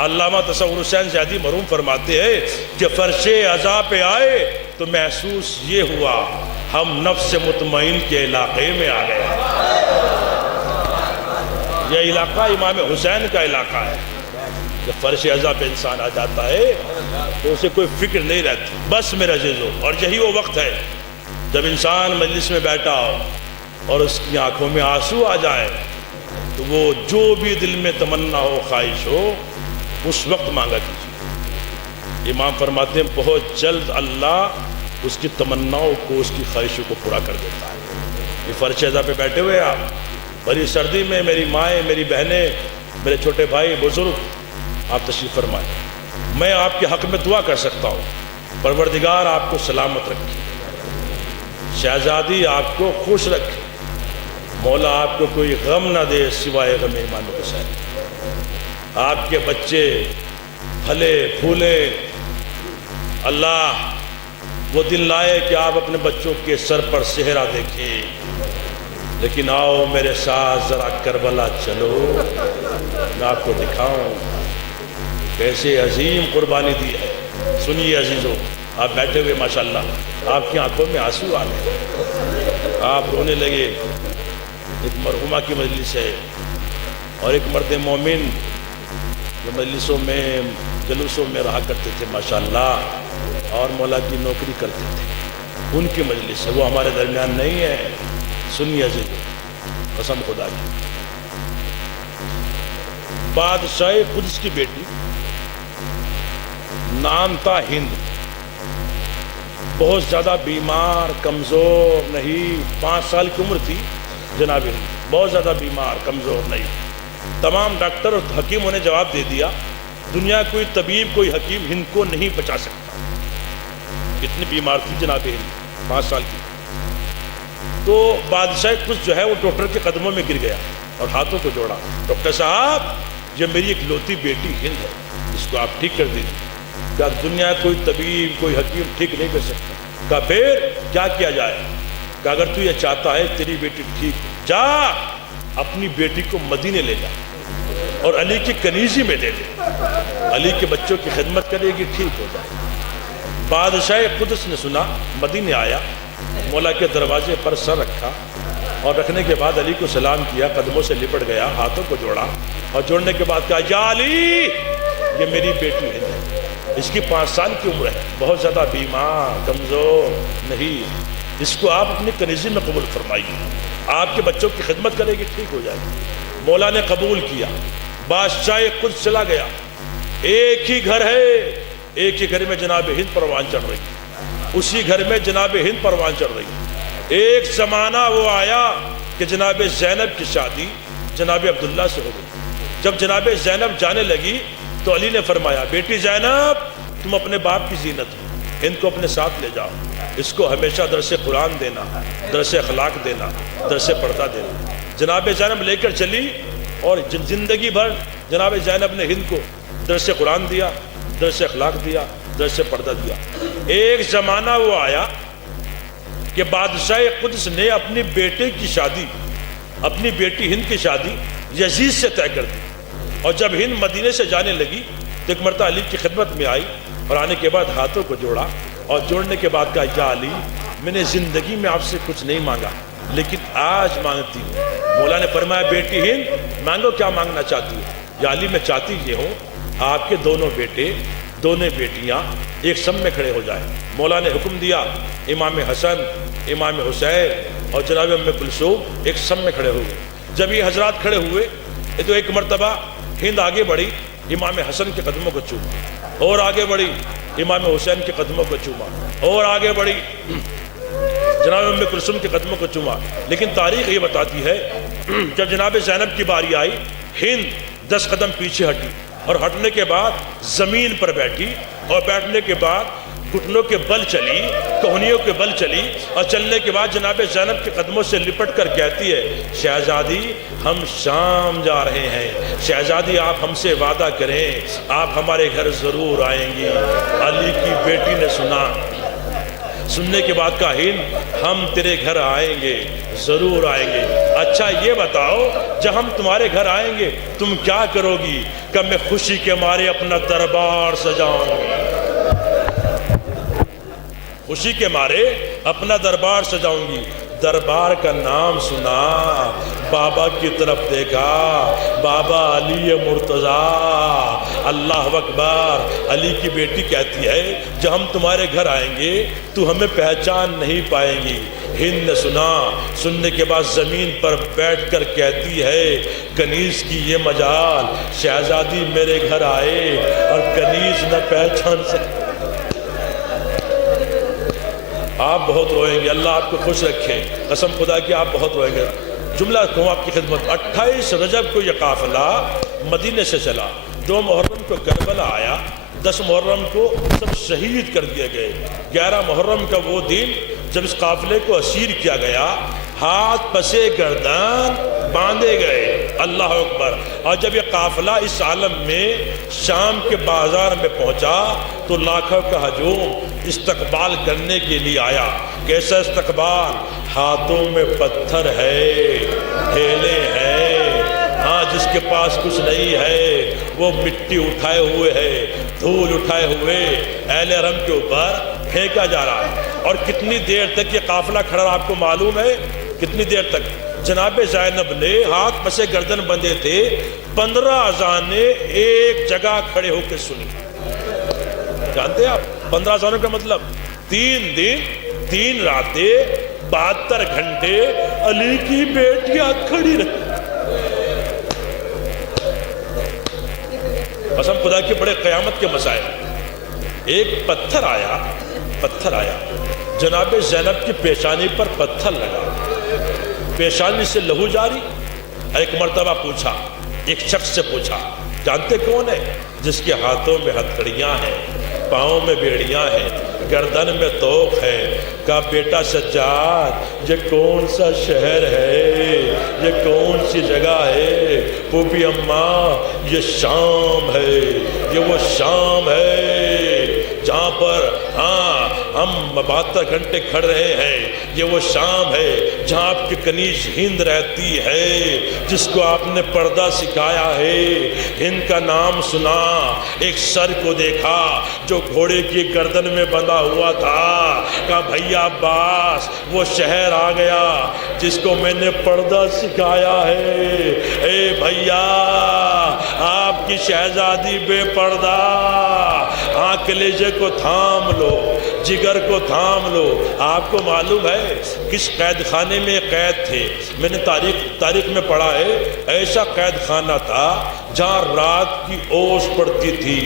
علامہ تصور حسین زیدی مرحوم فرماتے ہیں کہ فرش اعضاء پہ آئے تو محسوس یہ ہوا ہم نفس مطمئن کے علاقے میں آ گئے۔ یہ علاقہ امام حسین کا علاقہ ہے۔ جب فرش اعضاء پہ انسان آ جاتا ہے تو اسے کوئی فکر نہیں رہتی، بس میرے عزیزو۔ اور یہی وہ وقت ہے جب انسان مجلس میں بیٹھا ہو اور اس کی آنکھوں میں آنسو آ جائے تو وہ جو بھی دل میں تمنا ہو، خواہش ہو، اس وقت مانگا کیجیے۔ امام فرماتے ہیں بہت جلد اللہ اس کی تمناؤں کو، اس کی خواہشوں کو پورا کر دیتا ہے۔ یہ فرش اعضاء پہ بیٹھے ہوئے آپ، بڑی سردی میں میری مائیں، میری بہنیں، میرے چھوٹے بھائی، بزرگ، آپ تشریف فرمائیں۔ میں آپ کے حق میں دعا کر سکتا ہوں، پروردگار آپ کو سلامت رکھے، شہزادی آپ کو خوش رکھے، مولا آپ کو کوئی غم نہ دے سوائے غم ایمان و حسین۔ آپ کے بچے پھلے پھولے، اللہ وہ دن لائے کہ آپ اپنے بچوں کے سر پر صحرا دیکھیں۔ لیکن آؤ میرے ساتھ ذرا کربلا چلو، میں آپ کو دکھاؤں کیسے عظیم قربانی دی ہے۔ سنیے عزیزو، آپ بیٹھے ہوئے ماشاءاللہ آپ کی آنکھوں میں آنسو آ گئے، آپ رونے لگے۔ ایک مرحومہ کی مجلس ہے اور ایک مرد مومن جو مجلسوں میں جلوسوں میں رہا کرتے تھے ماشاءاللہ، اور مولا کی نوکری کرتے تھے، ان کی مجلس ہے، وہ ہمارے درمیان نہیں ہے۔ سنیے عزیزو، قسم خدا کی، بادشاہ قدس کی بیٹی، نام تھا ہند، بہت زیادہ بیمار، کمزور نہیں، 5 سال کی عمر تھی جناب ہند، بہت زیادہ بیمار، کمزور نہیں۔ تمام ڈاکٹر اور حکیموں نے جواب دے دیا دنیا کوئی طبیب، کوئی حکیم ہند کو نہیں بچا سکتا، اتنی بیمار تھی جناب ہند، 5 سال کی۔ تو بادشاہ قدس جو ہے وہ ڈاکٹر کے قدموں میں گر گیا اور ہاتھوں کو جوڑا، ڈاکٹر صاحب یہ میری اکلوتی بیٹی ہند ہے، اس کو آپ ٹھیک کر دیجیے۔ کہا دنیا کوئی طبیب، کوئی حکیم ٹھیک نہیں کر سکتا۔ کہا پھر کیا کیا جائے؟ کہا اگر تو یہ چاہتا ہے تیری بیٹی ٹھیک، جا اپنی بیٹی کو مدینے لے جا اور علی کی کنیزی میں دے دے، علی کے بچوں کی خدمت کرے گی، ٹھیک ہو جائے۔ بادشاہ قدس نے سنا، مدینے آیا، مولا کے دروازے پر سر رکھا، اور رکھنے کے بعد علی کو سلام کیا، قدموں سے لپٹ گیا، ہاتھوں کو جوڑا، اور جوڑنے کے بعد کہا یا علی یہ میری بیٹی ہے، اس کی 5 سال کی عمر ہے، بہت زیادہ بیمار، کمزور نہیں، اس کو آپ اپنی کنیزی میں قبول فرمائیے، آپ کے بچوں کی خدمت کرے گی، ٹھیک ہو جائے گی۔ مولا نے قبول کیا، بادشاہ قدس چلا گیا۔ ایک ہی گھر ہے، ایک ہی گھر میں جناب ہند پروان چڑھ رہی، اسی گھر میں جناب ہند پروان چڑھ رہی۔ ایک زمانہ وہ آیا کہ جناب زینب کی شادی جناب عبداللہ سے ہو گئی۔ جب جناب زینب جانے لگی تو علی نے فرمایا بیٹی زینب تم اپنے باپ کی زینت ہو، ہند کو اپنے ساتھ لے جاؤ، اس کو ہمیشہ درس قرآن دینا، درس اخلاق دینا، درس پردہ دینا۔ جناب زینب لے کر چلی اور زندگی بھر جناب زینب نے ہند کو درس قرآن دیا، درس اخلاق دیا، درس پردہ دیا۔ ایک زمانہ وہ آیا کہ بادشاہ قدس نے اپنی بیٹے کی شادی، اپنی بیٹی ہند کی شادی یزید سے طے کر دی، اور جب ہند مدینے سے جانے لگی تو ایک مرتبہ علی کی خدمت میں آئی، اور آنے کے بعد ہاتھوں کو جوڑا، اور جوڑنے کے بعد کہا یا علی میں نے زندگی میں آپ سے کچھ نہیں مانگا لیکن آج مانگتی ہوں۔ مولا نے فرمایا بیٹی ہند مانگو کیا مانگنا چاہتی ہو؟ یا علی میں چاہتی یہ ہوں آپ کے دونوں بیٹے دونوں بیٹیاں ایک سم میں کھڑے ہو جائیں۔ مولا نے حکم دیا امام حسن امام حسین اور جناب ام کلثوم ایک سم میں کھڑے ہو گئے۔ جب یہ حضرات کھڑے ہوئے تو ایک مرتبہ ہند آگے بڑھی امام حسن کے قدموں کو چوما، اور آگے بڑھی امام حسین کے قدموں کو چوما، اور آگے بڑھی جناب ام کلثوم کے قدموں کو چوما۔ لیکن تاریخ یہ بتاتی ہے جب جناب زینب کی باری آئی ہند 10 قدم پیچھے ہٹی، اور ہٹنے کے بعد زمین پر بیٹھی، اور بیٹھنے کے بعد گھٹنوں کے بل چلی، کوہنیوں کے بل چلی، اور چلنے کے بعد جناب زینب کے قدموں سے لپٹ کر کہتی ہے شہزادی ہم شام جا رہے ہیں، شہزادی آپ ہم سے وعدہ کریں آپ ہمارے گھر ضرور آئیں گی۔ علی کی بیٹی نے سنا، سننے کے بعد کہا ہند ہم تیرے گھر آئیں گے، ضرور آئیں گے۔ اچھا یہ بتاؤ جب ہم تمہارے گھر آئیں گے تم کیا کرو گی؟ کہ میں خوشی کے مارے اپنا دربار سجاؤں گی، خوشی کے مارے اپنا دربار سجاؤں گی۔ دربار کا نام سنا، بابا کی طرف دیکھا، بابا علی مرتضیٰ، اللہ اکبر۔ علی کی بیٹی کہتی ہے جب ہم تمہارے گھر آئیں گے تو ہمیں پہچان نہیں پائیں گی۔ ہند نے سنا، سننے کے بعد زمین پر بیٹھ کر کہتی ہے کنیز کی یہ مجال، شہزادی میرے گھر آئے اور کنیز نہ پہچان سکے۔ آپ بہت روئیں گے، اللہ آپ کو خوش رکھے، قسم خدا کی آپ بہت روئیں گے۔ جملہ کہوں آپ کی خدمت، 28 رجب کو یہ قافلہ مدینے سے چلا، 2 محرم کو کربلا آیا، 10 محرم کو سب شہید کر دیے گئے، 11 محرم کا وہ دن جب اس قافلے کو اسیر کیا گیا، ہاتھ پسے گردن باندھے گئے، اللہ اکبر۔ اور جب یہ قافلہ اس عالم میں شام کے بازار میں پہنچا تو لاکھوں کا ہجوم استقبال کرنے کے لیے آیا۔ کیسا استقبال؟ ہاتھوں میں پتھر ہے، ڈھیلے ہیں، ہاں جس کے پاس کچھ نہیں ہے وہ مٹی اٹھائے ہوئے ہے، دھول اٹھائے ہوئے اہل حرم کے اوپر پھینکا جا رہا ہے۔ اور کتنی دیر تک یہ قافلہ کھڑا رہا آپ کو معلوم ہے؟ کتنی دیر تک؟ جناب زینب نے ہاتھ پسے گردن بندھے تھے، 15 اذانیں ایک جگہ کھڑے ہو کے سنی۔ جانتے ہیں آپ 15 اذانوں کا مطلب؟ 3 دن 3 راتیں 72 گھنٹے علی کی بیٹیاں کھڑی رہی۔ قسم خدا کے بڑے قیامت کے مسائل۔ ایک پتھر آیا جناب زینب کی پیشانی پر پتھر لگا، پیشانی سے لہو جاری۔ ایک مرتبہ پوچھا، ایک شخص سے پوچھا جانتے کون ہے؟ جس کے ہاتھوں میں ہتھکڑیاں ہیں، پاؤں میں بیڑیاں ہیں، گردن میں توق ہے۔ کہا بیٹا سجاد یہ کون سا شہر ہے، یہ کون سی جگہ ہے؟ پھوپھی اماں یہ شام ہے، یہ وہ شام ہے جہاں پر ہم 72 گھنٹے کھڑ رہے ہیں، یہ وہ شام ہے جہاں آپ کی کنیز ہند رہتی ہے، جس کو آپ نے پردہ سکھایا ہے۔ ہند کا نام سنا، ایک سر کو دیکھا جو گھوڑے کی گردن میں بندھا ہوا تھا، کہا بھیا عباس وہ شہر آ گیا جس کو میں نے پردہ سکھایا ہے۔ اے بھیا آپ کی شہزادی بے پردہ، کلیجے کو تھام لو، جگر کو تھام لو۔ آپ کو معلوم ہے کس قید خانے میں قید تھے؟ میں نے تاریخ میں پڑھا ہے ایسا قید خانہ تھا جہاں رات کی اوس پڑتی تھی،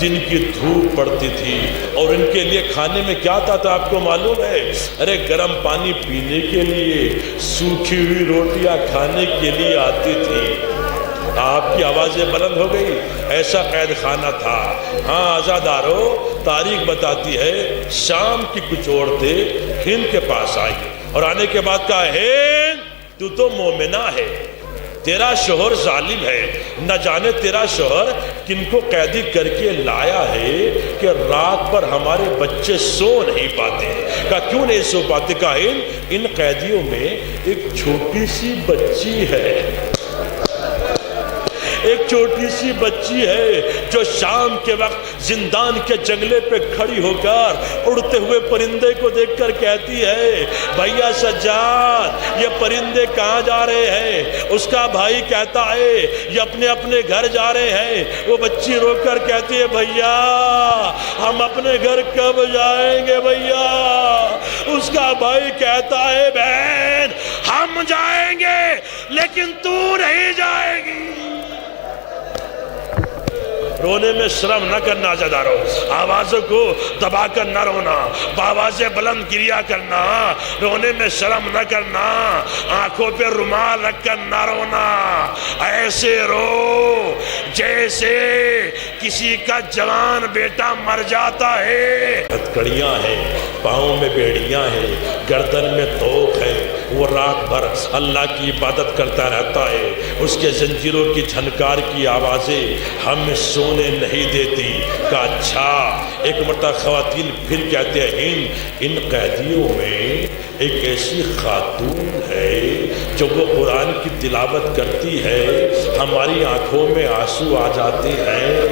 دن کی دھوپ پڑتی تھی، اور ان کے لیے کھانے میں کیا آتا تھا آپ کو معلوم ہے؟ ارے گرم پانی پینے کے لیے، سوکھی ہوئی روٹیاں کھانے کے لیے آتی تھی۔ آپ کی آوازیں بلند ہو گئی، ایسا قید خانہ تھا۔ ہاں عزادارو، تاریخ بتاتی ہے شام کی کچھ عورتیں ہند کے پاس آئی اور آنے کے بعد کہا ہند تو مومنہ ہے، تیرا شوہر ظالم ہے، نہ جانے تیرا شوہر کن کو قیدی کر کے لایا ہے کہ رات پر ہمارے بچے سو نہیں پاتے۔ کہا کیوں نہیں سو پاتے؟ کہا ان قیدیوں میں ایک چھوٹی سی بچی ہے، ایک چھوٹی سی بچی ہے جو شام کے وقت زندان کے جنگلے پہ کھڑی ہو کر اڑتے ہوئے پرندے کو دیکھ کر کہتی ہے بھیا سجاد یہ پرندے کہاں جا رہے ہیں؟ اس کا بھائی کہتا ہے یہ اپنے اپنے گھر جا رہے ہیں۔ وہ بچی رو کر کہتی ہے بھیا ہم اپنے گھر کب جائیں گے بھیا؟ اس کا بھائی کہتا ہے بہن ہم جائیں گے لیکن تو نہیں جائے گی۔ رونے میں شرم نہ کرنا عزیزانو، آوازوں کو دبا کر نہ رونا، بآوازیں بلند گریا کرنا، رونے میں شرم نہ کرنا، آنکھوں پہ رومال رکھ کر نہ رونا، ایسے رو جیسے کسی کا جوان بیٹا مر جاتا ہے۔ ہتھکڑیاں ہیں، پاؤں میں بیڑیاں ہیں، گردن میں توق ہے، وہ رات بھر اللہ کی عبادت کرتا رہتا ہے، اس کے زنجیروں کی جھنکار کی آوازیں ہمیں سونے نہیں دیتی۔ کہ اچھا ایک مرتبہ خواتین پھر کہتے ہیں ان قیدیوں میں ایک ایسی خاتون ہے جو وہ قرآن کی تلاوت کرتی ہے، ہماری آنکھوں میں آنسو آ جاتے ہیں،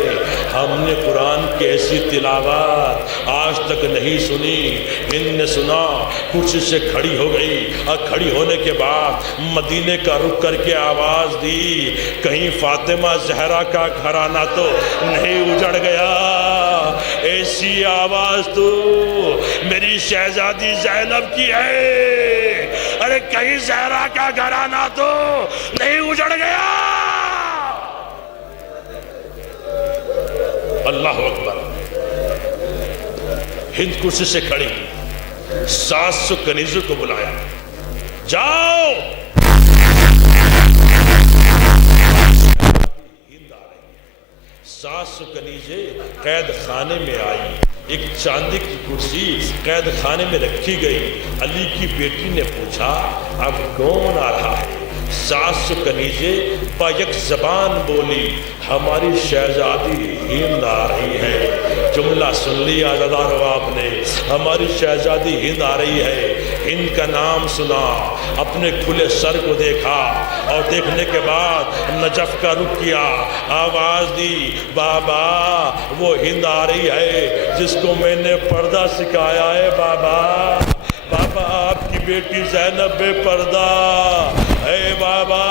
ہم نے قرآن کی ایسی تلاوت آج تک نہیں سنی۔ ان نے سنا، کرسی سے کھڑی ہو گئی اور کھڑی ہونے کے بعد مدینے کا رخ کر کے آواز دی کہیں فاطمہ زہرا کا گھرانہ تو نہیں اجڑ گیا؟ ایسی آواز تو میری شہزادی زینب کی ہے، ارے کہیں زہرا کا گھرانہ تو نہیں اجڑ گیا؟ اللہ اکبر۔ ہند کرسی سے کھڑی 700 کنیزوں کو بلایا، جاؤ۔ ہند آ رہی، 700 کنیزیں قید خانے میں آئی، ایک چاندی کی کرسی قید خانے میں رکھی گئی۔ علی کی بیٹی نے پوچھا اب کون آ رہا ہے؟ 700 کنیزیں با یک زبان بولی ہماری شہزادی ہند آ رہی ہے۔ جملہ سن لیا عزیزانو آپ نے، ہماری شہزادی ہند آ رہی ہے۔ ہند کا نام سنا، اپنے کھلے سر کو دیکھا اور دیکھنے کے بعد نجف کا رخ کیا، آواز دی بابا وہ ہند آ رہی ہے جس کو میں نے پردہ سکھایا ہے۔ بابا بابا آپ کی بیٹی زینب بے پردہ اے بابا،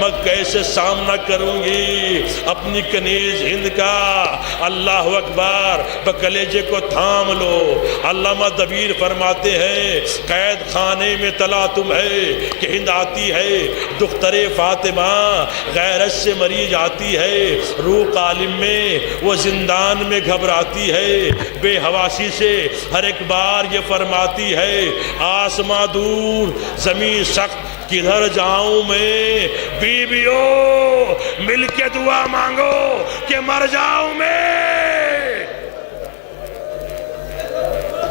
میں کیسے سامنا کروں گی اپنی کنیز ہند کا؟ اللہ اکبر، بکلیجے کو تھام لو۔ علامہ دبیر فرماتے ہیں قید خانے میں طلع تم ہے کہ ہند آتی ہے، دختر فاطمہ غیرت سے مریض آتی ہے، روح عالم میں وہ زندان میں گھبراتی ہے، بے حواسی سے ہر ایک بار یہ فرماتی ہے آسماں دور زمین سخت کدھر جاؤں میں، بیویوں مل کے دعا مانگو کہ مر جاؤں میں۔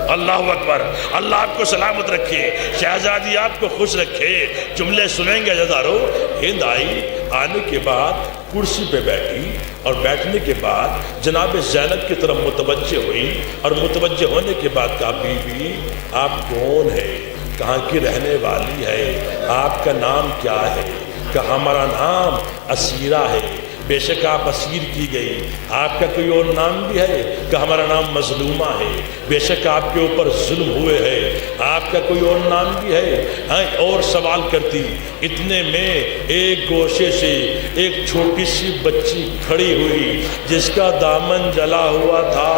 اللہ اکبر، اللہ آپ کو سلامت رکھے، شہزادی آپ کو خوش رکھے۔ جملے سنیں گے عزیزانو۔ ہند آئی، آنے کے بعد کرسی پہ بیٹھی اور بیٹھنے کے بعد جناب زینب کی طرف متوجہ ہوئی اور متوجہ ہونے کے بعد کہا بیوی آپ کون ہے؟ کہاں کی رہنے والی ہے؟ آپ کا نام کیا ہے؟ کہ ہمارا نام اسیرہ ہے۔ بے شک آپ اسیر کی گئی، آپ کا کوئی اور نام بھی ہے؟ کہ ہمارا نام مظلومہ ہے۔ بے شک آپ کے اوپر ظلم ہوئے ہے، آپ کا کوئی اور نام بھی ہے؟ ہاں اور سوال کرتی، اتنے میں ایک گوشے سے ایک چھوٹی سی بچی کھڑی ہوئی جس کا دامن جلا ہوا تھا،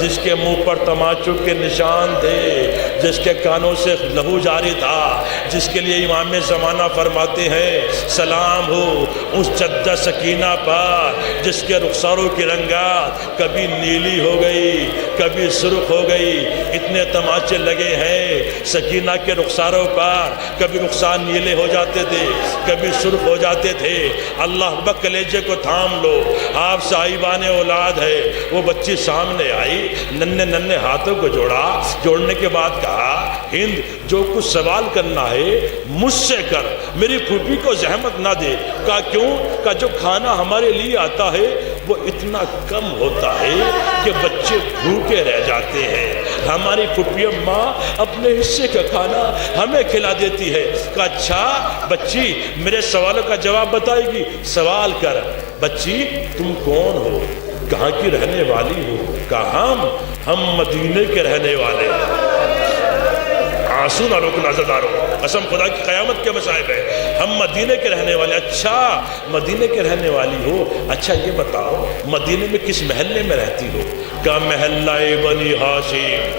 جس کے منہ پر تماچوں کے نشان تھے، جس کے کانوں سے لہو جاری تھا، جس کے لیے امام زمانہ فرماتے ہیں سلام ہو اس جدہ سکینہ پر جس کے رخساروں کی رنگات کبھی نیلی ہو گئی کبھی سرخ ہو گئی۔ اتنے تماچے لگے ہیں سکینہ کے رخساروں پر، کبھی رخسار نیلے ہو جاتے تھے کبھی سرخ ہو جاتے تھے۔ اللہ بک کلیجے کو تھام لو، آپ صاحبان اولاد ہے۔ وہ بچی سامنے آئی، ننھے ننھے ہاتھوں کو جوڑا، جوڑنے کے بعد کہا ہند جو کچھ سوال کرنا ہے مجھ سے کر، میری پھوپھی کو زحمت نہ دے۔ کہا کیوں؟ کہا جو کھانا ہمارے لیے آتا ہے وہ اتنا کم ہوتا ہے کہ بچے بھوکے رہ جاتے ہیں۔ ہماری پھپھی اماں اپنے حصے کا کھانا ہمیں کھلا دیتی ہے۔ کہا اچھا بچی میرے سوالوں کا جواب بتائے گی؟ سوال کر۔ بچی تم کون ہو؟ کہاں کی رہنے والی ہو؟ کہا ہم مدینے کے رہنے والے ہیں۔ آنسو نہ روکو عزیزانو، قسم خدا کی قیامت کے مصائب ہے، ہم مدینے کے رہنے والے۔ اچھا مدینے کے رہنے والی ہو، اچھا یہ بتاؤ مدینے میں کس محلے میں رہتی ہو؟ کہا محلہ بنی ہاشم۔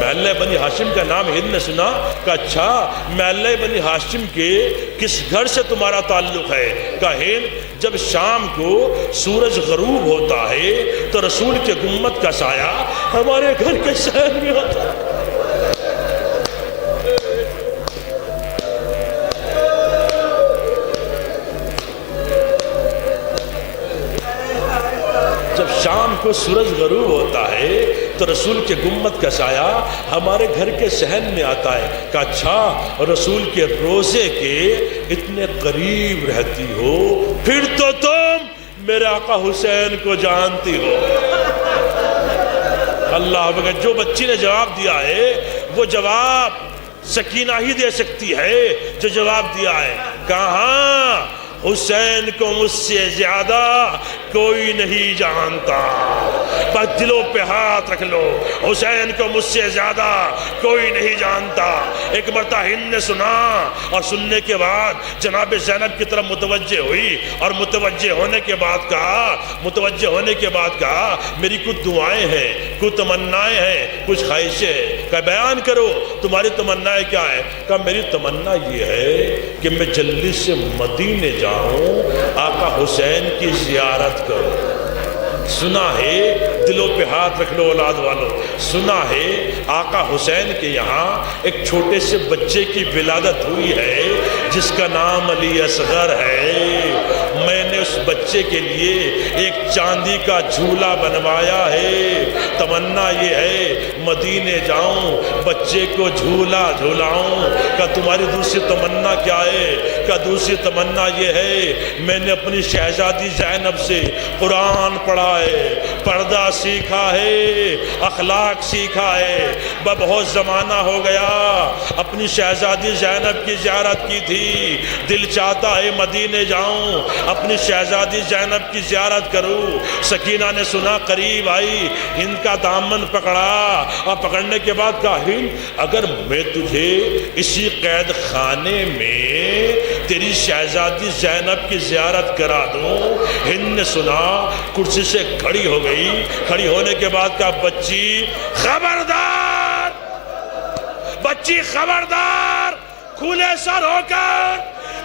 محلہ بنی ہاشم کا نام ہند نے سنا؟ کہا اچھا محلہ بنی ہاشم کے کس گھر سے تمہارا تعلق ہے؟ کہا ہند جب شام کو سورج غروب ہوتا ہے تو رسول کے گنبد کا سایہ ہمارے گھر کے صحن میں ہوتا ہے۔ شام کو سورج غروب ہوتا ہے تو رسول کے گنبد کا سایہ ہمارے گھر کے صحن میں آتا ہے۔ کہا اچھا رسول کے روزے کے اتنے قریب رہتی ہو، پھر تو تم میرے آقا حسین کو جانتی ہو۔ اللہ اکبر، جو بچی نے جواب دیا ہے وہ جواب سکینہ ہی دے سکتی ہے جو جواب دیا ہے۔ کہاں حسین کو مجھ سے زیادہ کوئی نہیں جانتا۔ بس دلوں پہ ہاتھ رکھ لو، حسین کو مجھ سے زیادہ کوئی نہیں جانتا۔ ایک مرتبہ ہند نے سنا اور سننے کے بعد جناب زینب کی طرف متوجہ ہوئی اور متوجہ ہونے کے بعد کہا میری کچھ دعائیں ہیں، کچھ تمنائیں ہیں، کچھ خواہشیں ہیں۔ کہا بیان کرو تمہاری تمنائیں کیا ہے؟ کہا میری تمنا یہ ہے کہ میں جلدی سے مدینے جاؤں، آقا حسین کی زیارت کرو۔ سنا ہے، دلوں پہ ہاتھ رکھ لو اولاد والو، سنا ہے آقا حسین کے یہاں ایک چھوٹے سے بچے کی ولادت ہوئی ہے جس کا نام علی اصغر ہے۔ میں نے اس بچے کے لیے ایک چاندی کا جھولا بنوایا ہے۔ تمنا یہ ہے مدینے جاؤں، بچے کو جھولا جھولاؤں۔ کہ تمہاری دوسری تمنا کیا ہے؟ کہ دوسری تمنا یہ ہے میں نے اپنی شہزادی زینب سے قرآن پڑھا ہے، پردہ سیکھا ہے، اخلاق سیکھا ہے۔ بہت زمانہ ہو گیا اپنی شہزادی زینب کی زیارت کی تھی، دل چاہتا ہے مدینے جاؤں، اپنی شہزادی زینب کی زیارت کروں۔ سکینہ نے سنا، قریب آئی، ہند کا دامن پکڑا اور پکڑنے کے بعد کہا ہند اگر میں تجھے اسی قید خانے میں تیری شہزادی زینب کی زیارت کرا دوں۔ ہند نے سنا، کرسی سے کھڑی ہو گئی، کھڑی ہونے کے بعد کہا بچی خبردار، بچی خبردار، کھلے سر ہو کر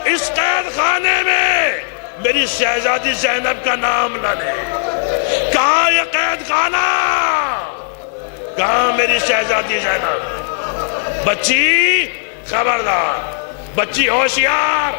اس قید خانے میں میری شہزادی زینب کا نام نہ لے۔ کہاں یہ قید خانہ؟ کہاں میری شہزادی زینب؟ بچی خبردار، بچی ہوشیار،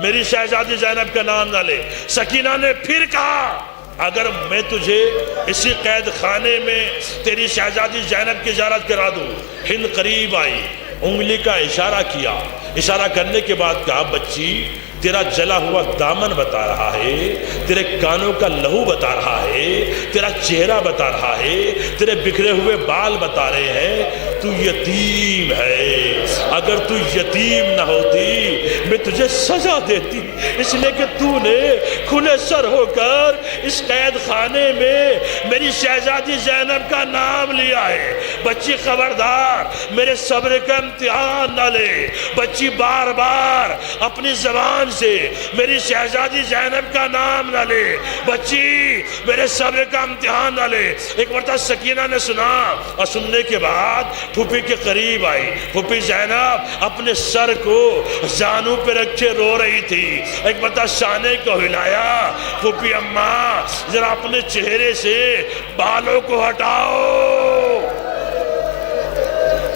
میری شہزادی زینب کا نام نہ لے۔ سکینہ نے پھر کہا اگر میں تجھے اسی قید خانے میں تیری شہزادی زینب کی زیارت کرا دوں۔ ہند قریب آئی، انگلی کا اشارہ کیا، اشارہ کرنے کے بعد کہا بچی تیرا جلا ہوا دامن بتا رہا ہے، تیرے کانوں کا لہو بتا رہا ہے، تیرا چہرہ بتا رہا ہے، تیرے بکھرے ہوئے بال بتا رہے ہیں تو یتیم ہے۔ اگر تو یتیم نہ ہوتی میں تجھے سزا دیتی، اس لیے کہ تو نے کھلے سر ہو کر اس قید خانے میں میری شہزادی زینب کا نام لیا ہے۔ بچی خبردار، میرے صبر کا امتحان نہ لے۔ بچی بار بار اپنی زبان سے میری شہزادی زینب کا نام نہ لے۔ بچی میرے صبر کا امتحان نہ لے۔ ایک مرتبہ سکینہ نے سنا اور سننے کے بعد پھوپھی کے قریب آئی۔ پھوپھی زینب اپنے سر کو زانوں پہ رکھے رو رہی تھی۔ ایک مرتبہ شانے کو ہلایا، پھوپھی اماں ذرا اپنے چہرے سے بالوں کو ہٹاؤ۔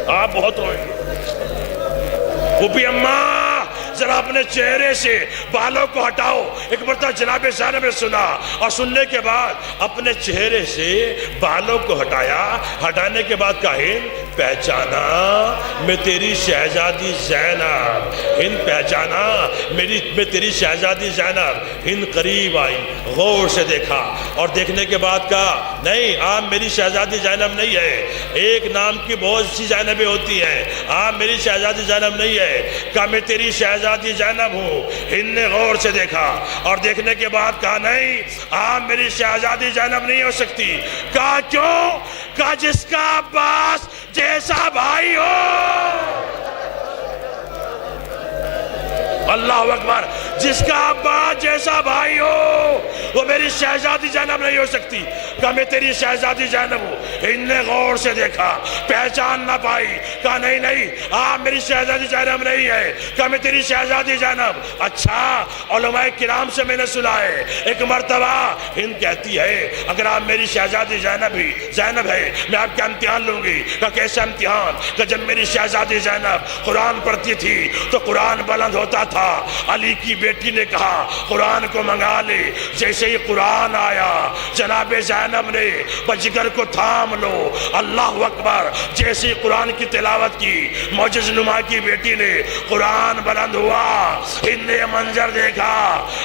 آپ بہت روئیں گے۔ پھوپھی اماں ذرا اپنے چہرے سے بالوں کو ہٹاؤ۔ ایک مرتبہ جناب زینب نے سنا اور سننے کے بعد اپنے چہرے سے بالوں کو ہٹایا۔ ہٹانے کے بعد کہا پہچانا میں تیری شہزادی زینب، ہند پہچانا میں تیری شہزادی زینب۔ ہند قریب آئی، غور سے دیکھا اور دیکھنے کے بعد کہا نہیں، آپ میری شہزادی زینب نہیں ہے، ایک نام کی بہت سی زینبیں ہوتی ہیں، آپ میری شہزادی زینب نہیں ہے۔ کہا میں تیری شہزادی زینب ہوں۔ ہند نے غور سے دیکھا اور دیکھنے کے بعد کہا نہیں، آپ میری شہزادی زینب نہیں ہو سکتی۔ کہا کیوں؟ کہا جس کا عباس جیسا بھائی ہو۔ اللہ اکبر، جس کا عباس جیسا بھائی ہو وہ میری شہزادی زینب نہیں ہو سکتی۔ کہا میں تیری شہزادی زینب ہوں۔ ہند نے غور سے دیکھا، پہچان نہ پائی۔ کہا نہیں نہیں، آپ میری شہزادی زینب نہیں ہے۔ کہا میں تیری شہزادی زینب۔ اچھا، علماء کرام سے میں نے سنا ہے ایک مرتبہ ہند کہتی ہے اگر آپ میری شہزادی زینب ہے میں آپ کا امتحان لوں گی۔ کہا کیسا امتحان؟ کہ جب میری شہزادی زینب قرآن پڑھتی تھی تو قرآن بلند ہوتا تھا، علی کی بیٹی نے کہا قرآن کو منگا لے۔ جیسے ہی قرآن آیا جناب زینب نے بجگر کو تھام لو، اللہ اکبر، جیسے ہی قرآن کی تلاوت کی معجز نما کی بیٹی نے قرآن بلند ہوا۔ ان نے منظر دیکھا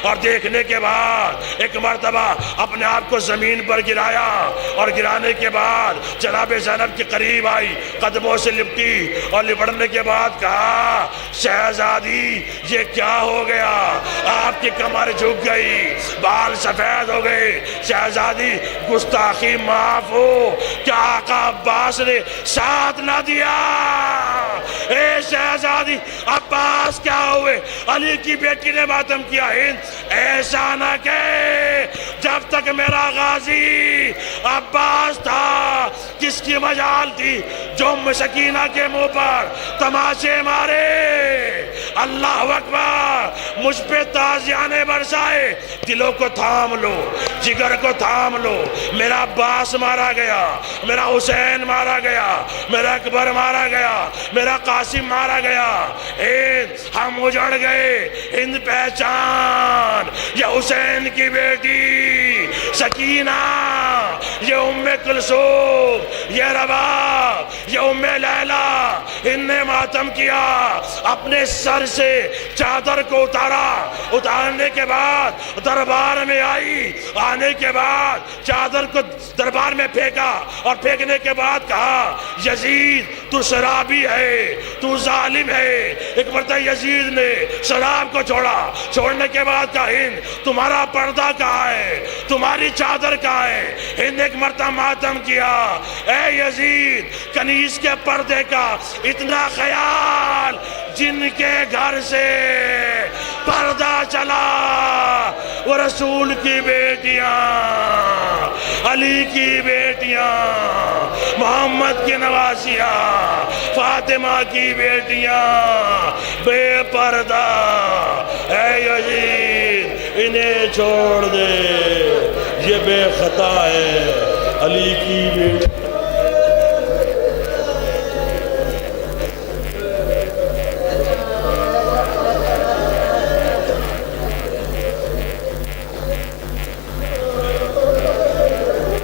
اور دیکھنے کے بعد ایک مرتبہ اپنے آپ کو زمین پر گرایا اور گرانے کے بعد جناب زینب کے قریب آئی، قدموں سے لپٹی اور لپٹنے کے بعد کہا شہزادی یہ کیا ہو گیا؟ آپ کی کمر جھک گئی، بال سفید ہو گئے۔ شہزادی گستاخی معاف ہو، کیا آقا عباس نے ساتھ نہ دیا؟ اے شہزادی عباس کیا ہوئے؟ علی کی بیٹی نے ماتم کیا۔ ہند ایسا نہ کہ جب تک میرا غازی عباس تھا کس کی مجال تھی جو ام سکینہ کے منہ پر تماشے مارے۔ اللہ اکبر، مجھ پہ تازیانے برسائے۔ دلوں کو تھام لو، جگر کو تھام لو۔ میرا عباس مارا گیا، میرا حسین مارا گیا، میرا اکبر مارا گیا، میرا قاسم مارا گیا۔ ہند ہم اجڑ گئے۔ ہند پہچان، یہ حسین کی بیٹی سکینہ، یہ ام کلثوم، یہ رباب، یہ ام لیلا۔ ہند نے ماتم کیا، اپنے سر سے چادر کو اتارا، اتارنے کے بعد دربار میں آئی، آنے کے بعد چادر کو دربار میں پھینکا اور پھینکنے کے بعد کہا یزید تو شرابی ہے، تو ظالم ہے۔ ایک مرتبہ یزید نے شراب کو چھوڑا، چھوڑنے کے بعد کہا ہند تمہارا پردہ کہاں ہے، تمہاری چادر کہاں ہے؟ ہند ایک مرتبہ ماتم کیا، اے یزید کنیز کے پردے کا اتنا خیال جن کے گھر سے پردہ چلا وہ رسول کی بیٹیاں، علی کی بیٹیاں، محمد کی نواسیاں، فاطمہ کی بیٹیاں بے پردہ۔ اے یزید انہیں چھوڑ دے، یہ بے خطا ہے، علی کی بیٹی۔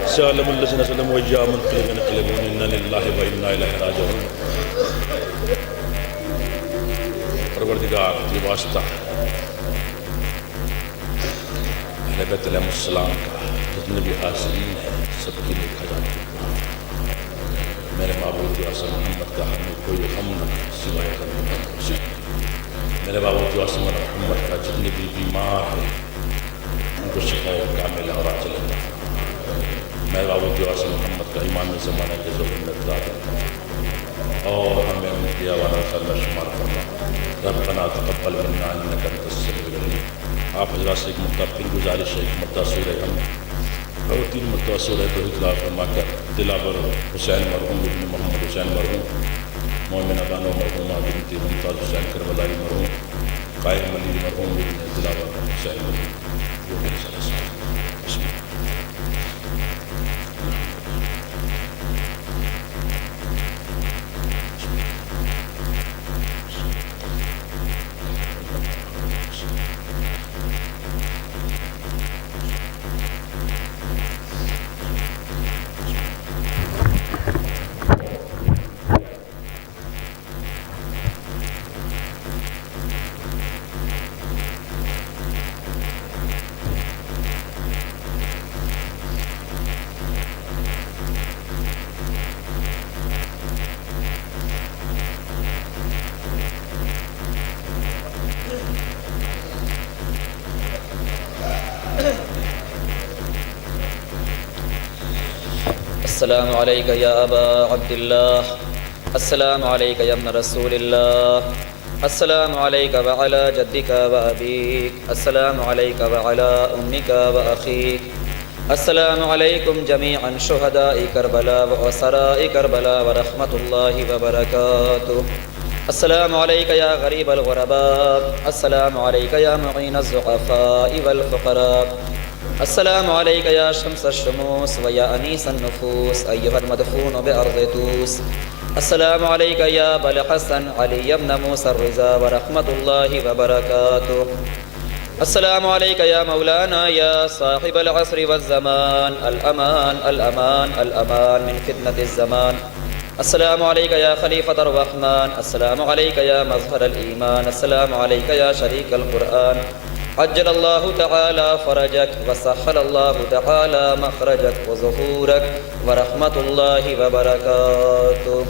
سلام اللہ صلی اللہ علیہ وسلم وَإِيَّامٌ قَلِبٌ إِنَّا لِلَّهِ وَإِنَّا إِلَيْهِ رَاجِعُونَ۔ پروردگار یہ واسطہ اہل بیت علیہ السلام کا جتنے بھی حاضرین ہیں سب کی لکھا جا چکا۔ میرے معبود اعظم محمد کا ہمیں کوئی غم نہ سوائے غم محمد۔ میرے معبود اعظم محمد کا جتنے بھی بیمار ہیں ان کو شفاء کاملہ اور عاجلہ عطا فرما۔ میرے باوجود اعظم محمد کا امام زمانہ کے ضرورت دادا اور ہمیں ان کی آواز کا شمار کرنا۔ ربنا تقبل منا انک انت السمیع العلیم۔ آپ حضرات سے ایک مرتبہ پھر گزارش ہے، ایک مرتبہ سورہ ہم اور 3 مرتبہ سورہ توحید لا فرما کر دلاور حسین مرحوم ابن محمد حسین مرحوم، مومنہ بانو مرحومہ بنت ممتاز حسین کربلائی مرحوم، قائم علی مرحوم ابن دلاور حسین مرحوم، وہ میرے ساتھ بسم اللہ۔ السلام عليك يا أبا عبد الله. السلام عليك يا ابن رسول الله. السلام عليك وعلى جدك وأبيك. السلام عليك وعلى أمك وأخيك. السلام عليكم جميعا شهداء كربلاء وأسراء كربلاء ورحمة الله وبركاته. السلام عليك يا غريب الغرباء. السلام عليك يا معين الضعفاء والفقراء. السلام عليك يا شمس الشموس ويا أنيس النفوس أيها المدفون بأرض توس. السلام عليك يا أبا الحسن علي بن موسى الرضا ورحمة الله وبركاته. السلام عليك يا مولانا يا صاحب العصر والزمان. الأمان الأمان الأمان من فتنة الزمان. السلام عليك يا خليفة الرحمن. السلام عليك يا مظهر الإيمان. السلام عليك يا شريك القرآن. عجل الله تعالى فرجك وسهل الله تعالى مخرجك وظهورك ورحمة الله وبركاته.